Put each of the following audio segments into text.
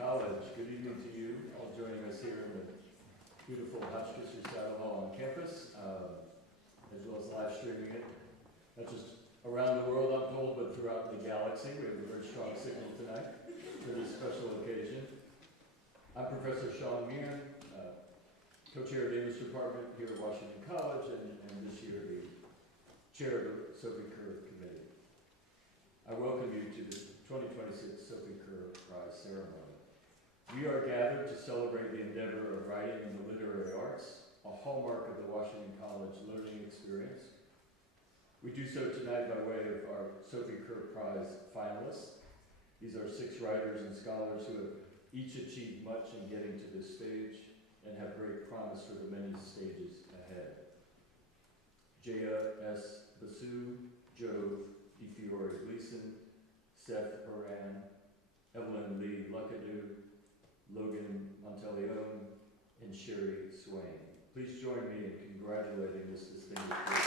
College. Good evening to you, all joining us here in the beautiful Hotchkiss Recital Hall on campus, as well as live streaming it. Not just around the world, I'm told, but throughout the galaxy. We have a very strong signal tonight for this special occasion. I'm Professor Sean Meehan, co-chair of the English department here at Washington College, and this year the chair of the Sophie Kerr Committee. I welcome you to the 2026 Sophie Kerr Prize ceremony. We are gathered to celebrate the endeavor of writing in the literary arts, a hallmark of the Washington College learning experience. We do so tonight by way of our Sophie Kerr Prize finalists. These are 6 writers and scholars who have each achieved much in getting to this stage and have great promise for the many stages ahead. Jaya S. Basu, Jove DeFiore Gleason, Seth Horan, Evelyn Lee Luckadoo, Logan Monteleone, and Sherry Swain. Please join me in congratulating this distinguished group.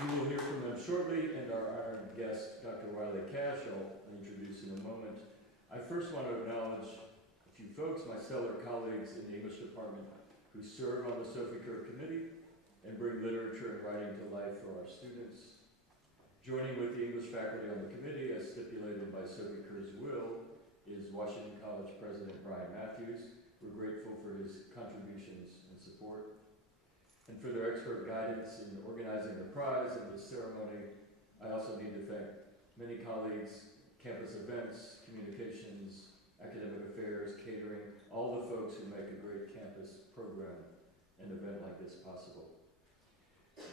You will hear from them shortly, and our honored guest, Dr. Wiley Cash, I'll introduce in a moment. I first want to acknowledge a few folks, my stellar colleagues in the English department who serve on the Sophie Kerr Committee and bring literature and writing to life for our students. Joining with the English faculty on the committee, as stipulated by Sophie Kerr's will, is Washington College President Brian Matthews. We're grateful for his contributions and support, and for their expert guidance in organizing the prize and the ceremony. I also need to thank many colleagues, campus events, communications, academic affairs, catering, all the folks who make a great campus program and event like this possible.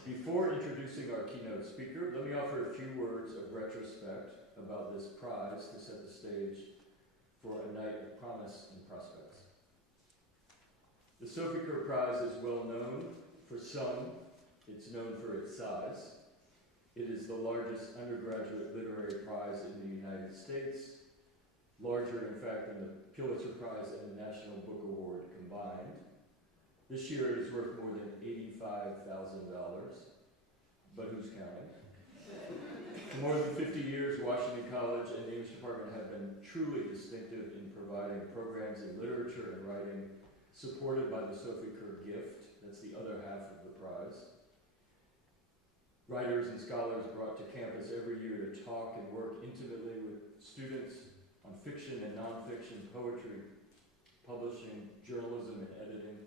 Before introducing our keynote speaker, let me offer a few words of retrospect about this prize to set the stage for a night of promise and prospects. The Sophie Kerr Prize is well known. For some, it's known for its size. It is the largest undergraduate literary prize in the United States, larger, in fact, than the Pulitzer Prize and the National Book Award combined. This year it is worth more than $85,000, but who's counting? For more than 50 years, Washington College and the English department have been truly distinctive in providing programs in literature and writing supported by the Sophie Kerr gift. That's the other half of the prize. Writers and scholars brought to campus every year to talk and work intimately with students on fiction and nonfiction, poetry, publishing, journalism and editing,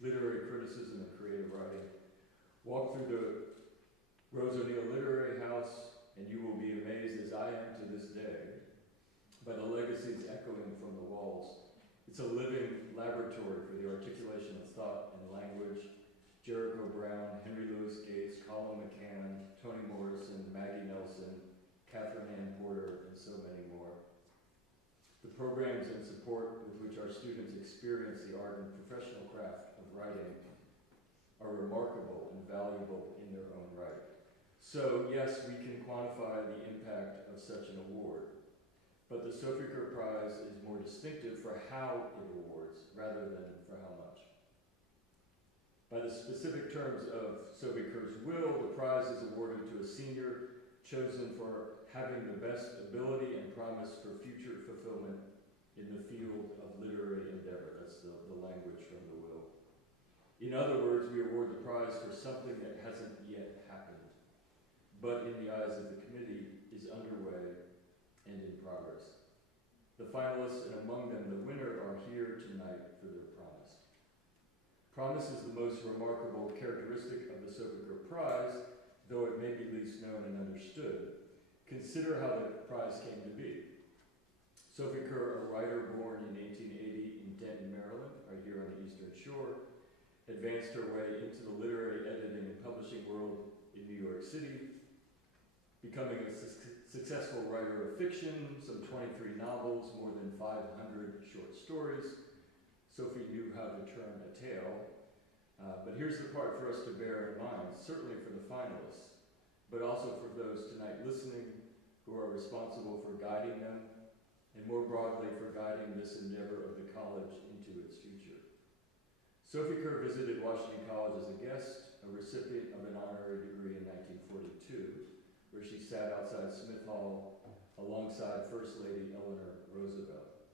literary criticism and creative writing. Walk through the Rose O'Neill Literary House and you will be amazed, as I am to this day, by the legacies echoing from the walls. It's a living laboratory for the articulation of thought and language. Jericho Brown, Henry Louis Gates, Colin McCann, Toni Morrison, Maggie Nelson, Catherine Ann Porter, and so many more. The programs and support with which our students experience the art and professional craft of writing are remarkable and valuable in their own right. So, yes, we can quantify the impact of such an award. But the Sophie Kerr Prize is more distinctive for how it awards rather than for how much. By the specific terms of Sophie Kerr's will, the prize is awarded to a senior chosen for having the best ability and promise for future fulfillment in the field of literary endeavor. That's the language from the will. In other words, we award the prize for something that hasn't yet happened, but in the eyes of the committee is underway and in progress. The finalists, and among them the winner, are here tonight for their promise. Promise is the most remarkable characteristic of the Sophie Kerr Prize, though it may be least known and understood. Consider how the prize came to be. Sophie Kerr, a writer born in 1880 in Denton, Maryland, right here on the Eastern Shore, advanced her way into the literary editing and publishing world in New York City, becoming a successful writer of fiction, some 23 novels, more than 500 short stories. Sophie knew how to turn a tale, but here's the part for us to bear in mind, certainly for the finalists, but also for those tonight listening who are responsible for guiding them, and more broadly for guiding this endeavor of the college into its future. Sophie Kerr visited Washington College as a guest, a recipient of an honorary degree in 1942, where she sat outside Smith Hall alongside First Lady Eleanor Roosevelt.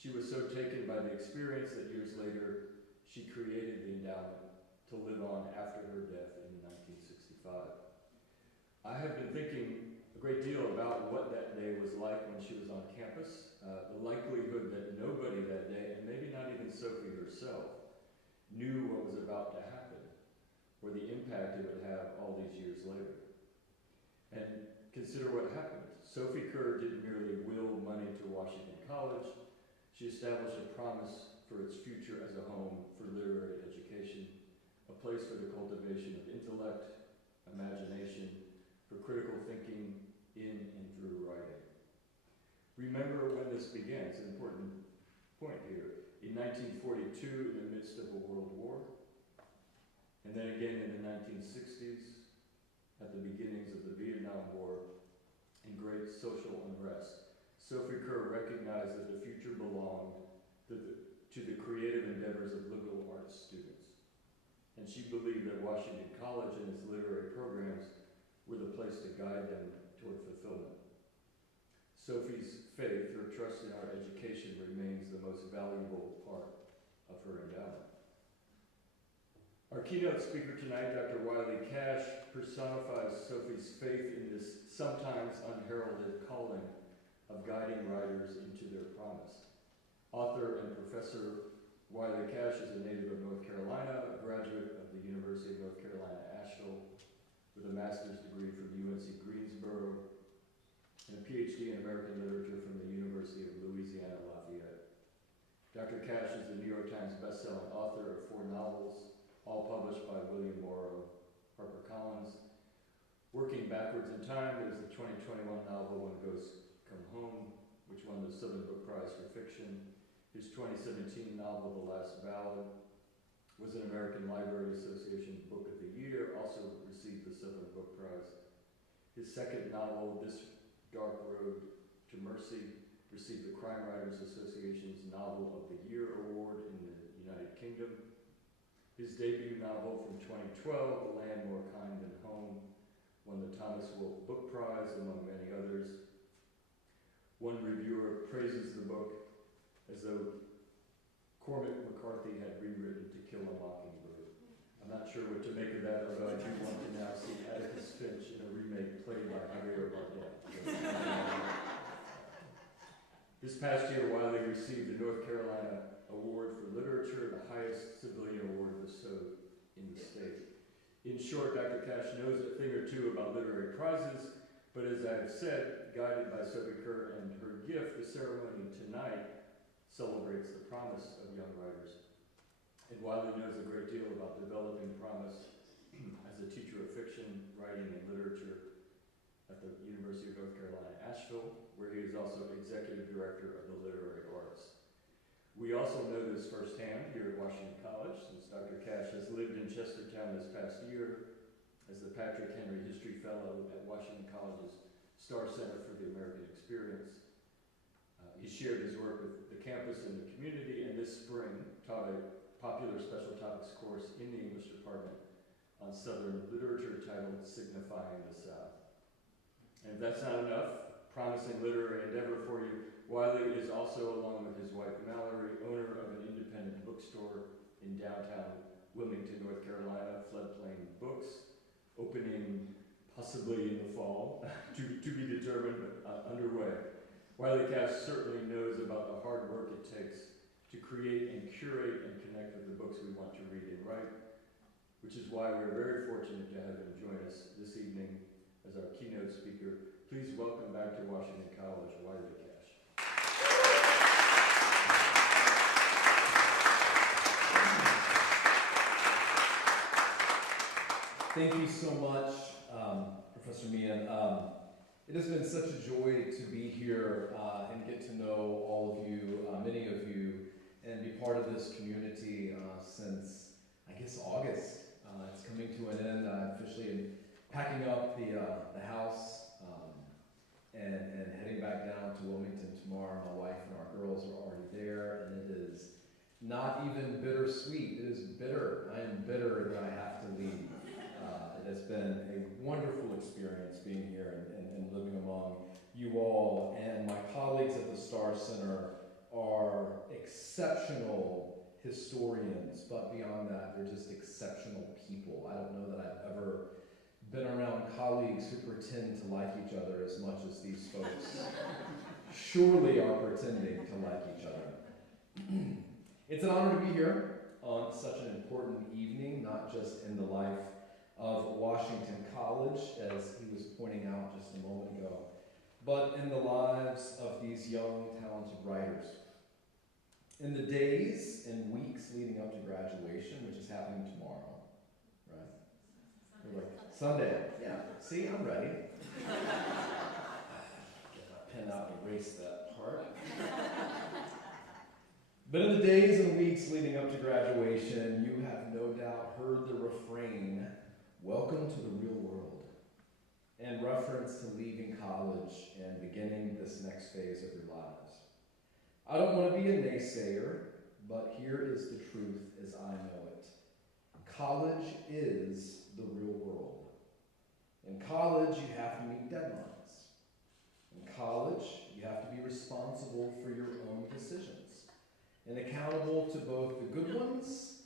She was so taken by the experience that years later, she created the endowment to live on after her death in 1965. I have been thinking a great deal about what that day was like when she was on campus, the likelihood that nobody that day, and maybe not even Sophie herself, knew what was about to happen, or the impact it would have all these years later. And consider what happened. Sophie Kerr didn't merely will money to Washington College, she established a promise for its future as a home for literary education, a place for the cultivation of intellect, imagination, for critical thinking in and through writing. Remember when this began. It's an important point here. In 1942, in the midst of a world war, and then again in the 1960s, at the beginnings of the Vietnam War, and great social unrest, Sophie Kerr recognized that the future belonged to the creative endeavors of liberal arts students. And she believed that Washington College and its literary programs were the place to guide them toward fulfillment. Sophie's faith, her trust in our education, remains the most valuable part of her endowment. Our keynote speaker tonight, Dr. Wiley Cash, personifies Sophie's faith in this sometimes unheralded calling of guiding writers into their promise. Author and Professor Wiley Cash is a native of North Carolina, a graduate of the University of North Carolina, Asheville, with a master's degree from UNC Greensboro, and a PhD in American Literature from the University of Louisiana, Lafayette. Dr. Cash is the New York Times bestselling author of 4 novels, all published by William Morrow, HarperCollins. Working backwards in time, there's the 2021 novel When Ghosts Come Home, which won the Southern Book Prize for fiction. His 2017 novel, The Last Ballad, was an American Library Association Book of the Year, also received the Southern Book Prize. His second novel, This Dark Road to Mercy, received the Crime Writers Association's Novel of the Year Award in the United Kingdom. His debut novel from 2012, Land More Kind Than Home, won the Thomas Wolfe Book Prize, among many others. One reviewer praises the book as though Cormac McCarthy had rewritten To Kill a Mockingbird. I'm not sure what to make of that, although I do want to now see Atticus Finch in a remake played by Javier Bardem. This past year, Wiley received the North Carolina Award for Literature, the highest civilian award bestowed in the state. In short, Dr. Cash knows a thing or two about literary prizes, but as I have said, guided by Sophie Kerr and her gift, the ceremony tonight celebrates the promise of young writers. And Wiley knows a great deal about developing promise as a teacher of fiction, writing, and literature at the University of North Carolina, Asheville, where he is also executive director of the literary arts. We also know this firsthand here at Washington College, since Dr. Cash has lived in Chestertown this past year as the Patrick Henry History Fellow at Washington College's Starr Center for the American Experience. He shared his work with the campus and the community, and this spring taught a popular special topics course in the English department on Southern literature titled Signifying the South. And if that's not enough, promising literary endeavor for you, Wiley is also, along with his wife Mallory, owner of an independent bookstore in downtown Wilmington, North Carolina, Floodplain Books, opening possibly in the fall, to be determined, but underway. Wiley Cash certainly knows about the hard work it takes to create and curate and connect with the books we want to read and write, which is why we're very fortunate to have him join us this evening as our keynote speaker. Please welcome back to Washington College, Wiley Cash. Thank you so much, Professor Meehan. It has been such a joy to be here and get to know all of you, many of you, and be part of this community since, I guess, August. It's coming to an end. I officially am packing up the house and heading back down to Wilmington tomorrow. My wife and our girls are already there, and it is not even bittersweet. It is bitter. I am bitter that I have to leave. It has been a wonderful experience being here and living among you all. And my colleagues at the Star Center are exceptional historians, but beyond that, they're just exceptional people. I don't know that I've ever been around colleagues who pretend to like each other as much as these folks surely are pretending to like each other. It's an honor to be here on such an important evening, not just in the life of Washington College, as he was pointing out just a moment ago, but in the lives of these young, talented writers. In the days and weeks leading up to graduation, which is happening tomorrow, right? You're like, Sunday. Yeah, see, I'm ready. Get my pen out and erase that part. But in the days and weeks leading up to graduation, you have no doubt heard the refrain, "Welcome to the real world," in reference to leaving college and beginning this next phase of your lives. I don't want to be a naysayer, but here is the truth as I know it. College is the real world. In college, you have to meet deadlines. In college, you have to be responsible for your own decisions and accountable to both the good ones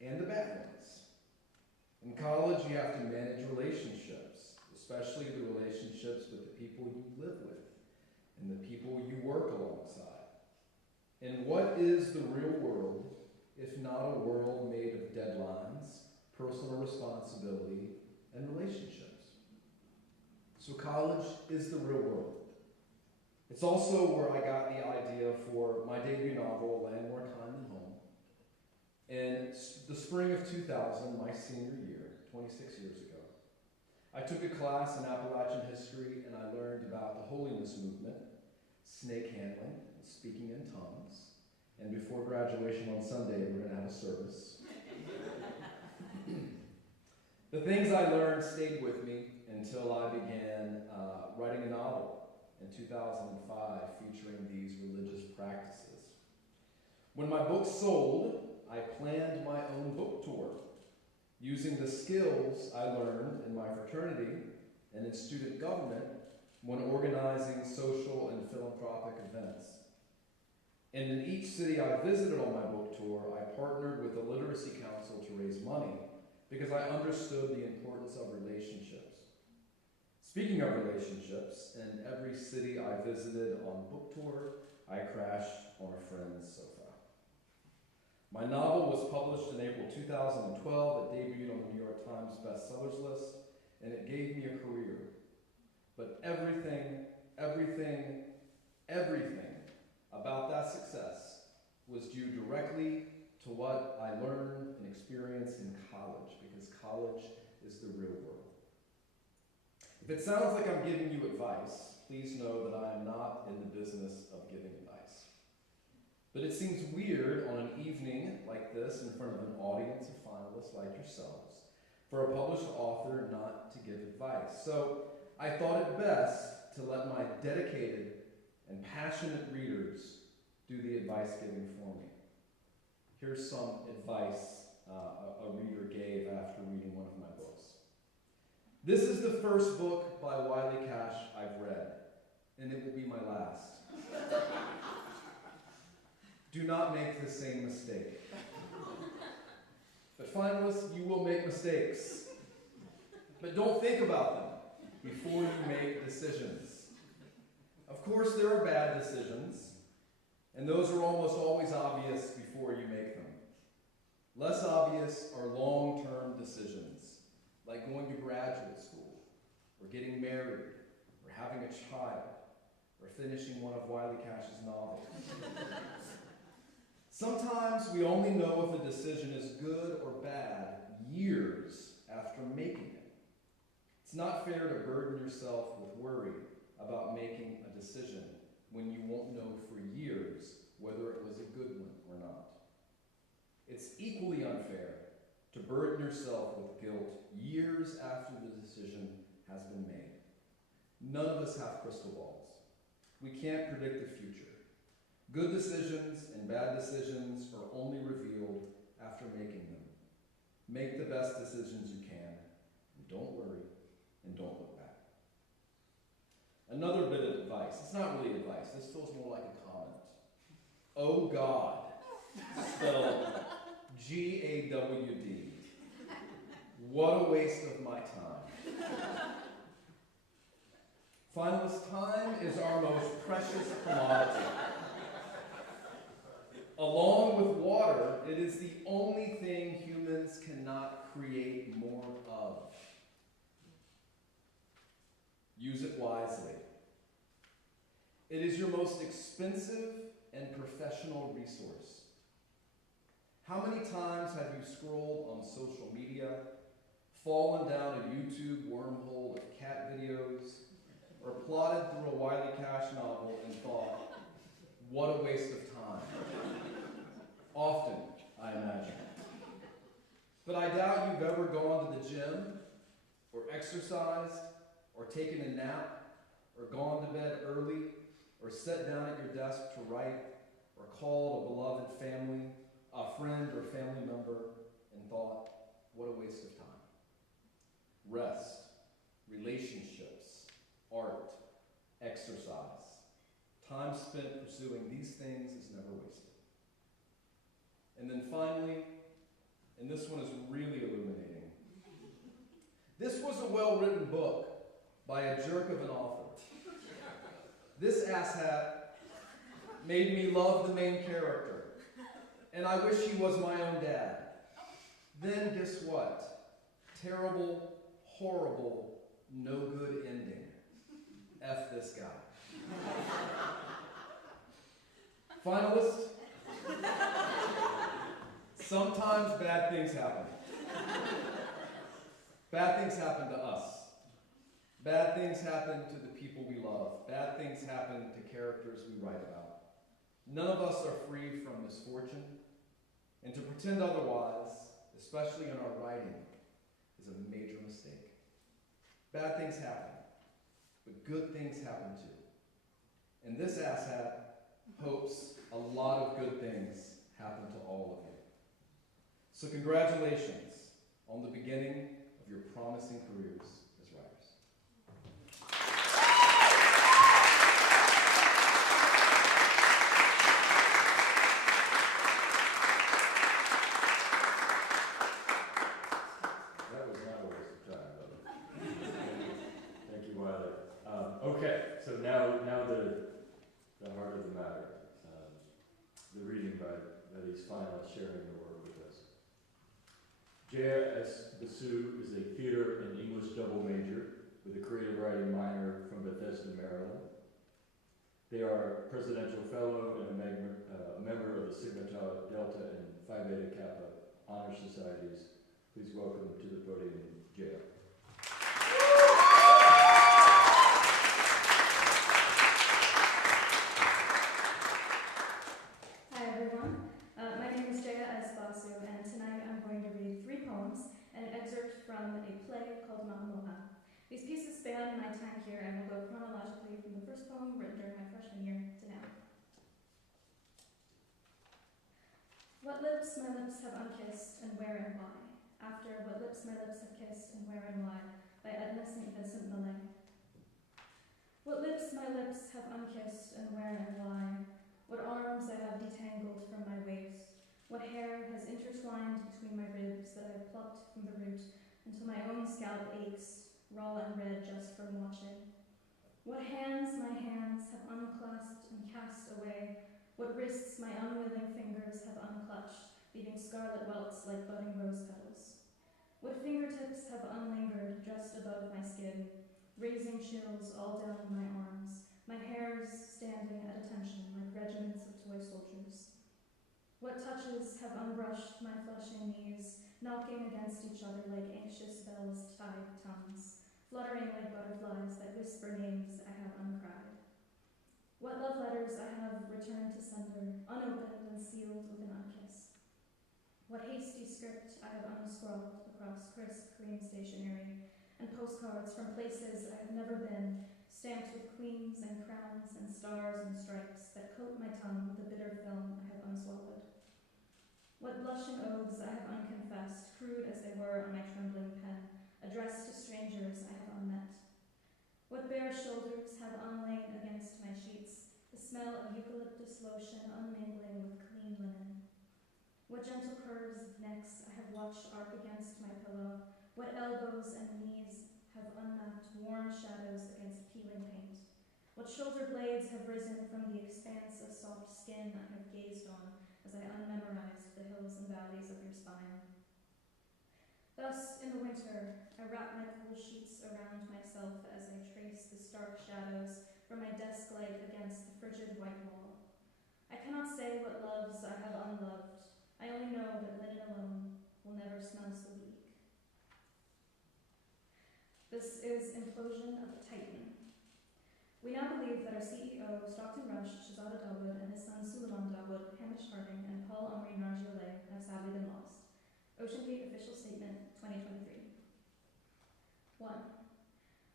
and the bad ones. In college, you have to manage relationships, especially the relationships with the people you live with and the people you work alongside. And what is the real world if not a world made of deadlines, personal responsibility, and relationships? So college is the real world. It's also where I got the idea for my debut novel, Land More Time Than Home. In the spring of 2000, my senior year, 26 years ago, I took a class in Appalachian history and I learned about the holiness movement, snake handling, and speaking in tongues. And before graduation on Sunday, we're going to have a service. The things I learned stayed with me until I began writing a novel in 2005 featuring these religious practices. When my book sold, I planned my own book tour using the skills I learned in my fraternity and in student government when organizing social and philanthropic events. And in each city I visited on my book tour, I partnered with the Literacy Council to raise money because I understood the importance of relationships. Speaking of relationships, in every city I visited on book tour, I crashed on a friend's sofa. My novel was published in April 2012. It debuted on the New York Times bestsellers list, and it gave me a career. But everything about that success was due directly to what I learned and experienced in college, because college is the real world. If it sounds like I'm giving you advice, please know that I am not in the business of giving advice. But it seems weird on an evening like this in front of an audience of finalists like yourselves for a published author not to give advice. So I thought it best to let my dedicated and passionate readers do the advice giving for me. Here's some advice a reader gave after reading one of my books. This is the first book by Wiley Cash I've read, and it will be my last. Do not make the same mistake. But finalists, you will make mistakes. But don't think about them before you make decisions. Of course, there are bad decisions, and those are almost always obvious before you make them. Less obvious are long-term decisions, like going to graduate school, or getting married, or having a child, or finishing one of Wiley Cash's novels. Sometimes we only know if a decision is good or bad years after making it. It's not fair to burden yourself with worry about making a decision when you won't know for years whether it was a good one or not. It's equally unfair to burden yourself with guilt years after the decision has been made. None of us have crystal balls. We can't predict the future. Good decisions and bad decisions are only Make the best decisions you can, and don't worry, and don't look back. Another bit of advice. It's not really advice. This feels more like a comment. Oh God, spelled G-A-W-D. What a waste of my time. Finalist, time is our most precious commodity. Along with water, it is the only thing humans cannot create more of. Use it wisely. It is your most expensive and professional resource. How many times have you scrolled on social media, fallen down a YouTube wormhole of cat videos, or plodded through a Wiley Cash novel and thought, what a waste of time? Often, I imagine. But I doubt you've ever gone to the gym, or exercised, or taken a nap, or gone to bed early, or sat down at your desk to write, or called a beloved family, a friend or family member, and thought, what a waste of time. Rest, relationships, art, exercise. Time spent pursuing these things is never wasted. And then finally, and this one is really illuminating, this was a well-written book by a jerk of an author. This asshat made me love the main character, and I wish he was my own dad. Then guess what? Terrible, horrible, no good ending. F this guy. Finalist, sometimes bad things happen. Bad things happen to us. Bad things happen to the people we love. Bad things happen to characters we write about. None of us are free from misfortune, and to pretend otherwise, especially in our writing, is a major mistake. Bad things happen, but good things happen too. And this asshat hopes a lot of good things happen to all of you. So congratulations on the beginning of your promising careers as writers. That was not a waste of time, though. Thank you, Wiley. Okay, so now the heart of the matter. The reading by these finalists sharing their work with us. Jaya S. Basu is a theater and English double major with a creative writing minor from Bethesda, Maryland. They are a presidential fellow and a member of the Sigma Tau Delta and Phi Beta Kappa honor societies. Please welcome to the podium, Jaya. Hi everyone, my name is Jaya S. Basu, and tonight I'm going to read 3 poems and an excerpt from a play called Mahamoha. These pieces span my time here and will go chronologically from the first poem written during my freshman year to now. What lips my lips have unkissed, and where and why? After What Lips My Lips Have Kissed, and Where and Why, by Edna St. Vincent Millay. What lips my lips have unkissed, and where and why? What arms I have detangled from my waist, what hair has intertwined between my ribs that I have plucked from the root until my own scalp aches, raw and red just from watching. What hands my hands have unclasped and cast away, what wrists my unwilling fingers have unclutched, leaving scarlet welts like budding rose petals. What fingertips have unlingered just above my skin, raising chills all down my arms, my hairs standing at attention like regiments of toy soldiers. What touches have unbrushed my flushing knees, knocking against each other like anxious bells tied tongues, fluttering like butterflies that whisper names I have uncried. What love letters I have returned to sender, unopened and sealed with an unkiss. What hasty script I have unscrawled across crisp cream stationery, and postcards from places I have never been, stamped with queens and crowns and stars and stripes that coat my tongue with a bitter film I have unswallowed. What blushing oaths I have unconfessed, crude as were on my trembling pen, addressed to strangers I have unmet. What bare shoulders have unlain against my sheets, the smell of eucalyptus lotion unmingling with clean linen. What gentle curves of necks I have watched arc against my pillow, what elbows and knees have unmapped warm shadows against peeling paint. What shoulder blades have risen from the expanse of soft skin I have gazed on as I unmemorized the hills and valleys of your spine. Thus, in the winter, I wrap my cool sheets around myself as I trace the stark shadows from my desk light against the frigid white wall. I cannot say what loves I have unloved. I only know that linen alone will never smell so weak. This is Implosion of the Titan. We now believe that our CEO, Stockton Rush, Shahzada Dawood, and his son Suleiman Dawood, Hamish Harding, and Paul-Henri Nargiolet have sadly been lost. Ocean Gate Official Statement, 2023. 1.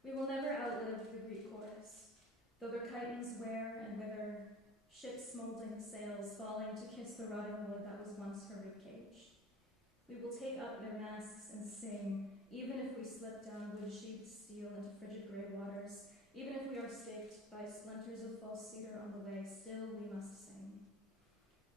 We will never outlive the Greek chorus. Though their chitons wear and wither, ships molding sails falling to kiss the rotting wood that was once her ribcage. We will take up their masks and sing, even if we slip down wood-sheathed steel into frigid grey waters, even if we are staked by splinters of false cedar on the way, still we must sing.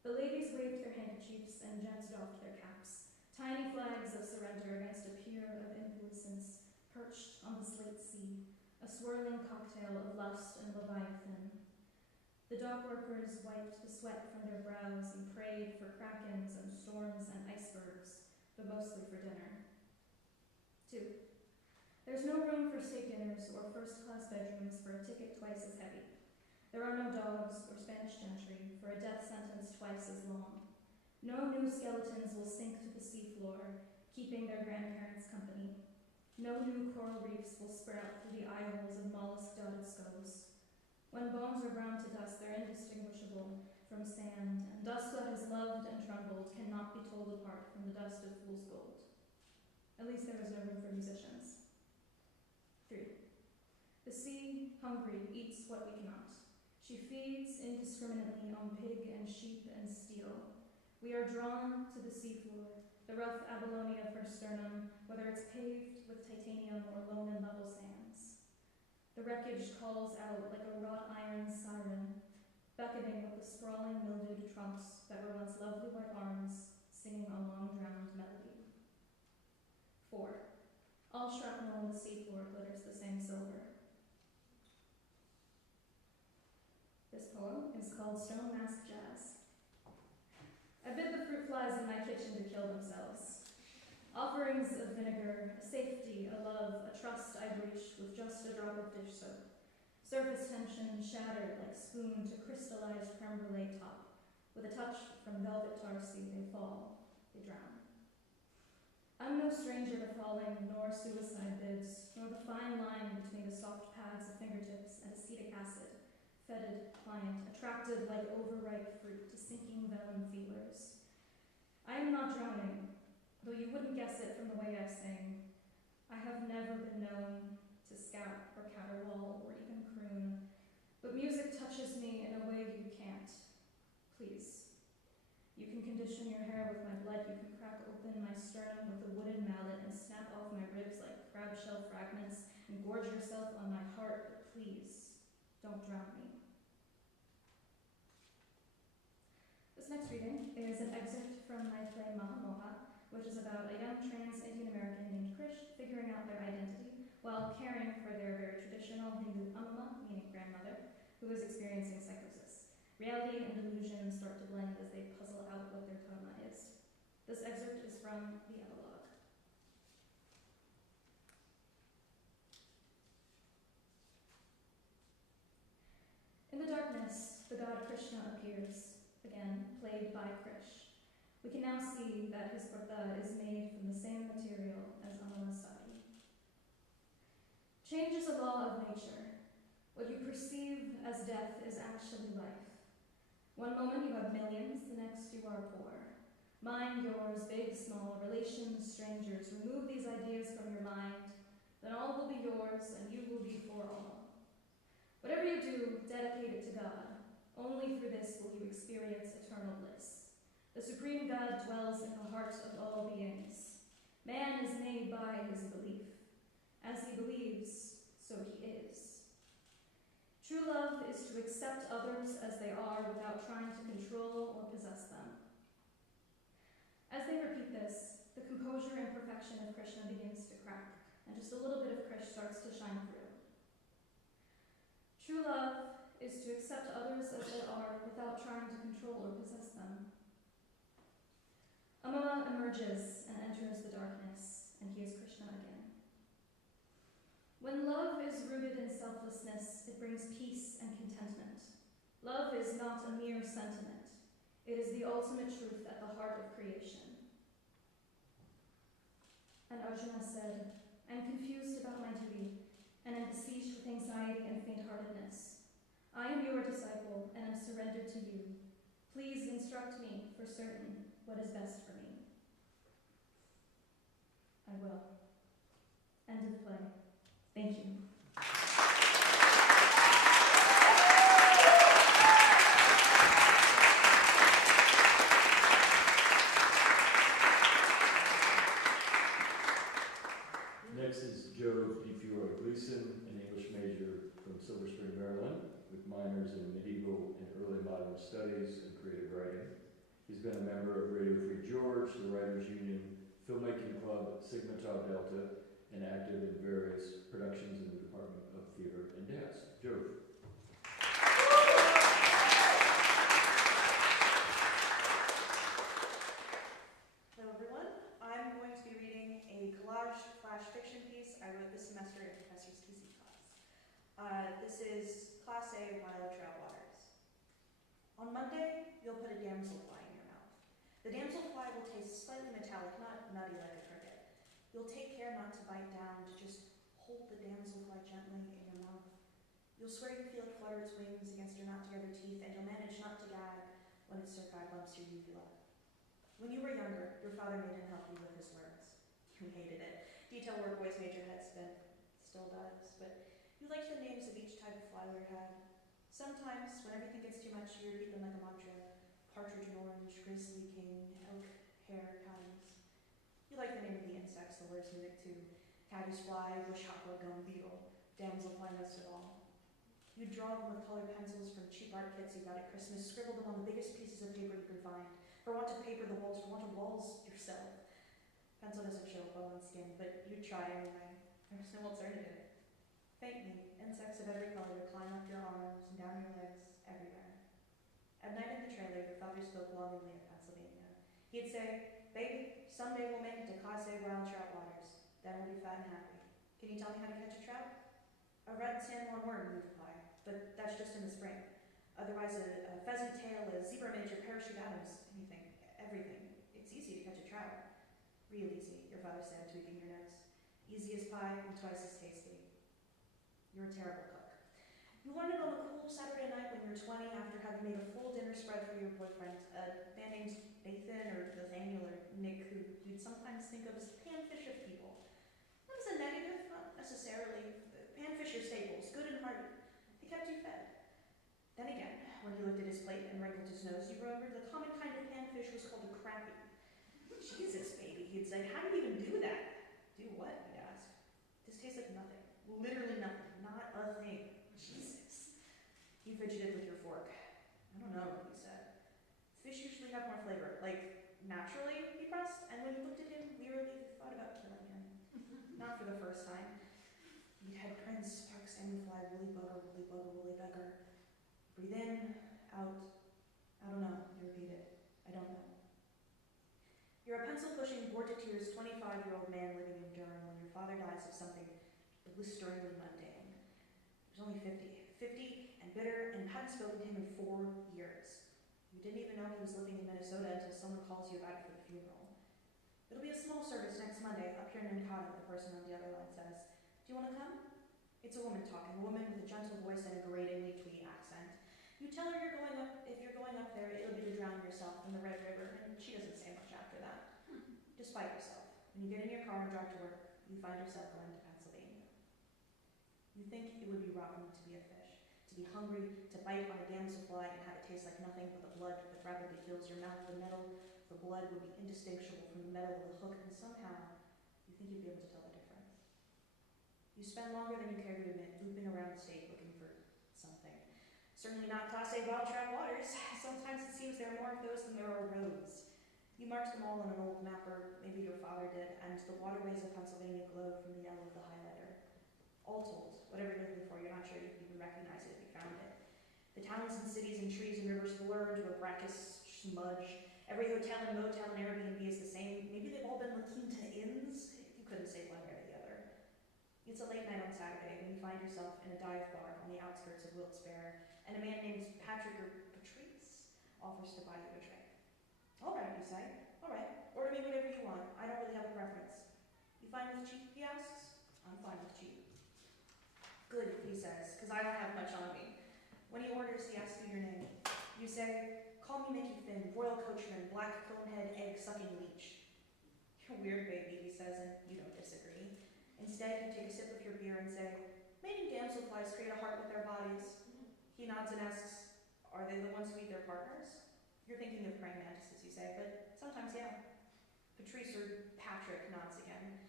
The ladies waved their handkerchiefs and gents doffed their caps, tiny flags of surrender against a pier of implicence perched on the slate sea, a swirling cocktail of lust and leviathan. The dock workers wiped the sweat from their brows and prayed for krakens and storms and icebergs, but mostly for dinner. 2. There's no room for steak dinners or first-class bedrooms for a ticket twice as heavy. There are no dogs or Spanish gentry for a death sentence twice as long. No new skeletons will sink to the seafloor, keeping their grandparents company. No new coral reefs will sprout through the eye holes of mollusk-dotted skulls. When bones are ground to dust, they're indistinguishable from sand, and dust that has loved and trembled cannot be told apart from the dust of fool's gold. At least there is no room for musicians. 3. The sea, hungry, eats what we cannot. She feeds indiscriminately on pig and sheep and steel. We are drawn to the seafloor, the rough abalone of her sternum, whether it's paved with titanium or lone and level sands. The wreckage calls out like a wrought iron siren, beckoning with the sprawling mildewed trunks that were once lovely white arms, singing a long-drowned melody. 4. All shrapnel on the seafloor glitters the same silver. This poem is called Stone Mask Jazz. I bid the fruit flies in my kitchen to kill themselves. Offerings of vinegar, a safety, a love, a trust I breached with just a drop of dish soap. Surface tension shattered like spoon to crystallized creme brulee top. With a touch from velvet tarsi, they fall, they drown. I'm no stranger to falling, nor suicide bids, nor the fine line between the soft pads of fingertips and acetic acid, fetid, pliant, attractive like overripe fruit to sinking venom feelers. I am not drowning, though you wouldn't guess it from the way I sing. I have never been known to scout or caterwaul or even croon, but music touches me in a way you can't. Please. You can condition your hair with my blood, you can crack open my sternum with a wooden mallet and snap off my ribs like crab shell fragments and gorge yourself on my heart, but please, don't drown me. This next reading is an excerpt from my play Mahamoha, which is about a young trans Indian American named Krish figuring out their identity while caring for their very traditional Hindu amma, meaning grandmother, who is experiencing psychosis. Reality and delusion start to blend as they puzzle out what their dharma is. This excerpt is from the epilogue. In the darkness, the god Krishna appears, again played by Krish. We can now see that his kurta is made from the same material as Amala's sari. Change is a law of nature. What you perceive as death is actually life. One moment you have millions, the next you are poor. Mine, yours, big, small, relations, strangers. Remove these ideas from your mind, then all will be yours and you will be for all. Whatever you do, dedicate it to God. Only through this will you experience eternal bliss. The supreme God dwells in the heart of all beings. Man is made by his belief. As he believes, so he is. True love is to accept others as they are without trying to control or possess them. As they repeat this, the composure and perfection of Krishna begins to crack, and just a little bit of Krish starts to shine through. True love is to accept others as they are without trying to control or possess them. Amala emerges and enters the darkness, and he is Krishna again. When love is rooted in selflessness, it brings peace and contentment. Love is not a mere sentiment. It is the ultimate truth at the heart of creation. And Arjuna said, I am confused about my duty, and am besieged with anxiety and faint-heartedness. I am your disciple, and am surrendered to you. Please instruct me for certain what is best for me. I will. End of play. Thank you. Next is Joe Gleason, an English major from Silver Spring, Maryland, with minors in medieval and early modern studies and creative writing. He's been a member of Radio Free George, the Writers Union, Filmmaking Club, Sigma Tau Delta, and active in various productions in the Department of Theater and Dance. Joe. Hello everyone. I'm going to be reading a collage flash fiction piece I wrote this semester in Professor TC class. This is Class A Wild Trout Waters. On Monday, you'll put a damselfly in your mouth. The damselfly will taste slightly metallic, not nutty like a cricket. You'll take care not to bite down, to just hold the damselfly gently in your mouth. You'll swear you feel it flutter its wings against your not-together teeth, and you'll manage not to gag when its circi bumps your uvula. When you were younger, your father made him help you with his words. You hated it. Detail work always made your head spin. Still does, but you liked the names of each type of fly we had. Sometimes, when everything gets too much, you repeat them like a mantra. Partridge and orange, grizzly king, elk, hare, caddies. You like the name of the insects the words music to. Caddis fly, bush hopper, gum beetle, damselfly most of all. You'd draw them with colored pencils from cheap art kits you got at Christmas, scribble them on the biggest pieces of paper you could find. For want of paper the walls, for want of walls yourself. Pencil doesn't show up well on skin, but you'd try anyway. There was no alternative. Faintly, insects of every color would climb up your arms and down your legs, everywhere. At night in the trailer, your father spoke longingly of Pennsylvania. He'd say, baby, someday we'll make it to Class A Wild Trout Waters. Then we'll be fat and happy. Can you tell me how to catch a trout? A red San Juan worm, you'd reply, but that's just in the spring. Otherwise, a pheasant tail, a zebra midge, or parachute Adams, anything, everything. It's easy to catch a trout. Real easy, your father said, tweaking your nose. Easy as pie and twice as tasty. You're a terrible cook. You learned it on a cool Saturday night when you were 20 after having made a full dinner spread for your boyfriend, a man named Nathan or Nathaniel or Nick, who you'd sometimes think of as the panfish of people. That was a negative, not necessarily. Panfish are staples, good and hearty. They kept you fed. Then again, when he looked at his plate and wrinkled his nose, you remembered the common kind of panfish was called a crappie. Jesus, baby, he'd say, how do you even do that? Do what? He'd ask. This tastes like nothing. Literally nothing. Not a thing. Jesus. You fidgeted with your fork. I don't know, he said. Fish usually have more flavor. Like, naturally, he pressed, and when you looked at him wearily, you thought about killing him. Not for the first time. You'd had Prince, Park Salmonfly, woolly bugger, woolly bugger, woolly beggar. Breathe in, out. I don't know, you repeated. I don't know. You're a pencil-pushing, bored to tears 25-year-old man living in Durham when your father dies of something blisteringly mundane. He was only 50 and bitter, and hadn't spoken to him in 4 years. You didn't even know he was living in Minnesota until someone calls you about it for the funeral. It'll be a small service next Monday, up here in Mankato, the person on the other line says. Do you want to come? It's a woman talking, a woman with a gentle voice and a gratingly twee accent. You tell her if you're going up there, it'll be to drown yourself in the Red River, and she doesn't say much after that. Despite yourself, when you get in your car and drive to work, you find yourself going to Pennsylvania. You think it would be rotten to be a fish, to be hungry, to bite on a damselfly and have it taste like nothing but the blood that rapidly fills your mouth. The blood would be indistinguishable from the metal of the hook, and somehow You think you'd be able to tell the difference. You spend longer than you care to admit looping around the state looking for something. Certainly not Class A wild-trout waters. Sometimes it seems there are more of those than there are roads. You marked them all on an old map, or maybe your father did, and the waterways of Pennsylvania glow from the yellow of the highlighter. All told, whatever you're looking for, you're not sure you could even recognize it if you found it. The towns and cities and trees and rivers blur into a brackish smudge. Every hotel and motel and Airbnb is the same. Maybe they've all been La Quinta Inns. You couldn't say one way or the other. It's a late night on Saturday when you find yourself in a dive bar on the outskirts of Wilkes-Barre, and a man named Patrick or Patrice offers to buy you a drink. All right, you say. All right, order me whatever you want. I don't really have a preference. You fine with cheap, he asks. I'm fine with cheap. Good, he says, because I don't have much on me. When he orders, he asks you your name. You say, call me Mickey Finn, Royal Coachman, Black Conehead, Egg-Sucking Leech. You're weird, baby, he says, and you don't disagree. Instead, you take a sip of your beer and say, mating damselflies create a heart with their bodies. He nods and asks, are they the ones who eat their partners? You're thinking of praying mantises, you say, but sometimes, yeah. Patrice or Patrick nods again.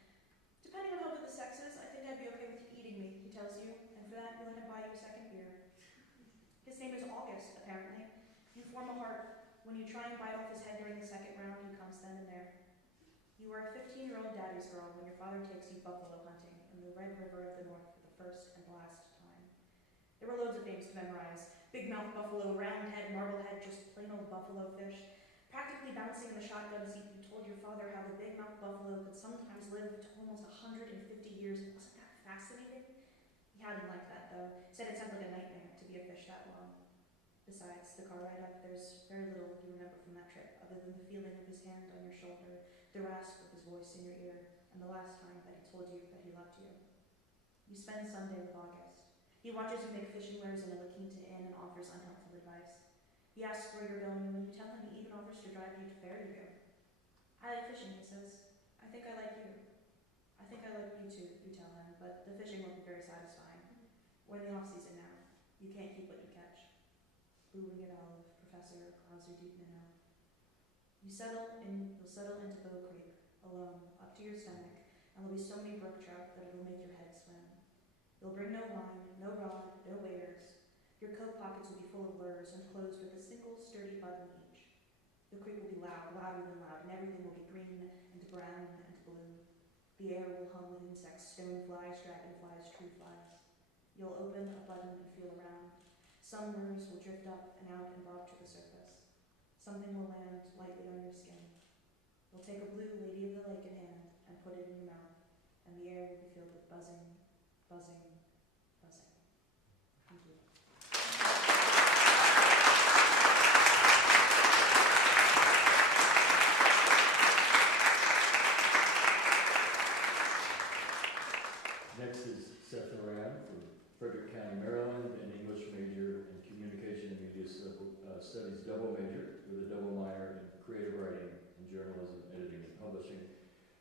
Depending on how good the sex is, I think I'd be okay with you eating me, he tells you, and for that, you let him buy you a second beer. His name is August, apparently. You form a heart. When you try and bite off his head during the second round, he comes then and there. You are a 15-year-old daddy's girl when your father takes you buffalo hunting in the Red River of the North for the first and last time. There were loads of names to memorize. Big mouth buffalo, round head, marblehead, just plain old buffalo fish. Practically bouncing in the shotgun seat, you told your father how the big mouth buffalo could sometimes live to almost 150 years. Wasn't that fascinating? He hadn't liked that, though. Said it sounded like a nightmare to be a fish that long. Besides, the car ride up, there's very little you remember from that trip, other than the feeling of his hand on your shoulder, the rasp of his voice in your ear, and the last time that he told you that he loved you. You spend Sunday with August. He watches you make fishing wares in a La Quinta Inn and offers unhelpful advice. He asks where you're going, and when you tell him, he even offers to drive you to ferry you. I like fishing, he says. I think I like you. I think I like you too, you tell him, but the fishing won't be very satisfying. We're in the off-season now. You can't keep what you catch. Blue-winged olive, Professor, clouds are deep minnow. You'll settle into Bow Creek, alone, up to your stomach, and there'll be so many brook trout that it'll make your head swim. You'll bring no wine, no rod, no waders. Your coat pockets will be full of lures and closed with a single sturdy button each. The creek will be loud, louder than loud, and everything will be green and brown and blue. The air will hum with insects, stoneflies, dragonflies, tree flies. You'll open a button and feel around. Some lures will drift up and out and bob to the surface. Something will land lightly on your skin. You'll take a blue Lady of the Lake in hand and put it in your mouth, and the air will be filled with buzzing, buzzing, buzzing. Thank you. Next is Seth Moran from Frederick County, Maryland, an English major and Communication and Media Studies double major with a double minor in creative writing and journalism, editing, and publishing.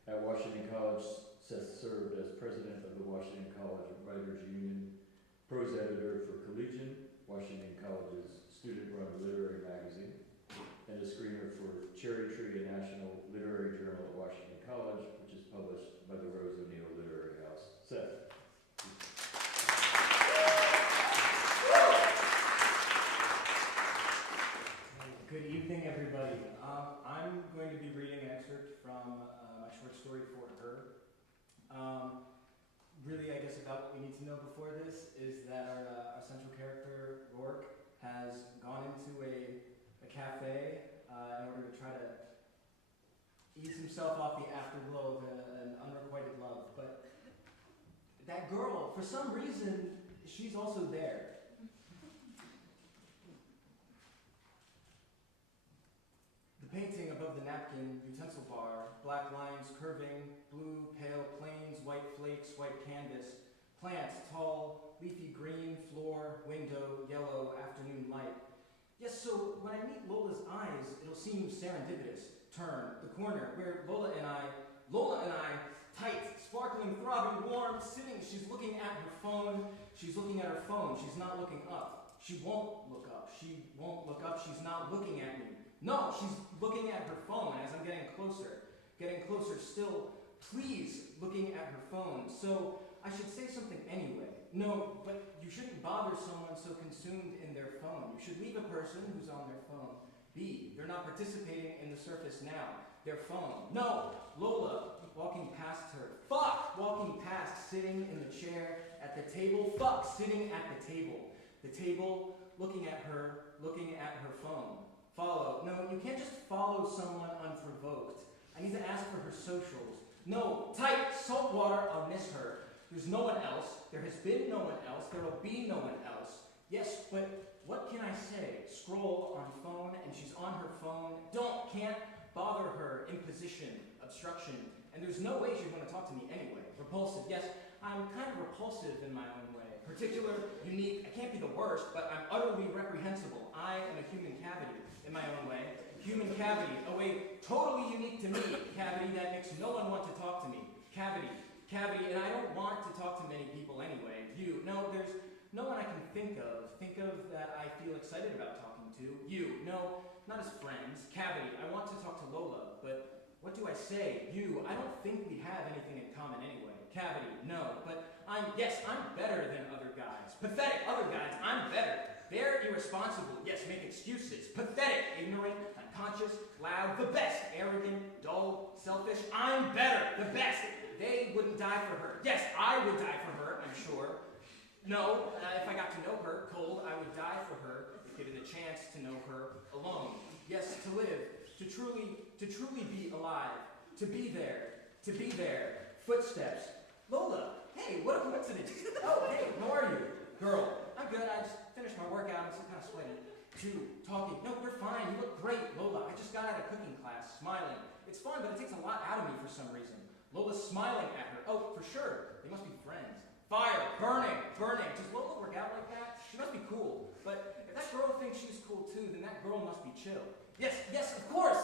At Washington College, Seth served as president of the Washington College Writers Union, prose editor for Collegian, Washington College's student-run literary magazine, and a screener for Cherry Tree, a national literary journal at Washington College, which is published by the Rose O'Neill Literary House. Seth. Good evening, everybody. I'm going to be reading an excerpt from my short story for her. Really, I guess about what we need to know before this is that our central character, Rourke, has gone into a cafe in order to try to ease himself off the afterglow of an unrequited love. But that girl, for some reason, she's also there. The painting above the napkin utensil bar, black lines curving, blue, pale plains, white flakes, white canvas, plants, tall, leafy green, floor, window, yellow, afternoon light. Yes, so when I meet Lola's eyes, it'll seem serendipitous. Turn, the corner, where Lola and I, tight, sparkling, throbbing, warm, sitting, she's looking at her phone, she's not looking up. She won't look up, she's not looking at me. No, she's looking at her phone as I'm getting closer still, Please, looking at her phone. So I should say something anyway. No, but you shouldn't bother someone so consumed in their phone. You should leave a person who's on their phone be. They're not participating in the surface now. Their phone. No, Lola, walking past her. Fuck, walking past, sitting in the chair at the table. Fuck, sitting at the table. The table, looking at her phone. Follow. No, you can't just follow someone unprovoked. I need to ask for her socials. No, tight, salt water, I'll miss her. There's no one else. There has been no one else. There will be no one else. Yes, but what can I say? Scroll on phone, and she's on her phone. Can't bother her. Imposition, obstruction. And there's no way she'd want to talk to me anyway. Repulsive. Yes, I'm kind of repulsive in my own way. Particular, unique. I can't be the worst, but I'm utterly reprehensible. I am a human cavity in my own way. Human cavity, a way totally unique to me. Cavity that makes no one want to talk to me. Cavity, and I don't want to talk to many people anyway. No, there's no one I can think of that I feel excited about talking to. No, not as friends. Cavity, I want to talk to Lola, but what do I say? I don't think we have anything in common anyway. Cavity, no, but I'm better than other guys. Pathetic, other guys, I'm better. They're irresponsible, yes, make excuses. Pathetic, ignorant, unconscious, loud, the best. Arrogant, dull, selfish, I'm better, the best. They wouldn't die for her. Yes, I would die for her, I'm sure. No, if I got to know her cold, I would die for her, if given the chance to know her alone. Yes, to live, to truly be alive, to be there. Footsteps. Lola, hey, what a coincidence. Oh, hey, how are you? Girl, I'm good, I just finished my workout, I'm still kind of sweating. 2, talking. No, you're fine, you look great, Lola. I just got out of cooking class, smiling. It's fun, but it takes a lot out of me for some reason. Lola's smiling at her. Oh, for sure, they must be friends. Fire, burning. Does Lola work out like that? She must be cool. But if that girl thinks she's cool too, then that girl must be chill. Yes, of course.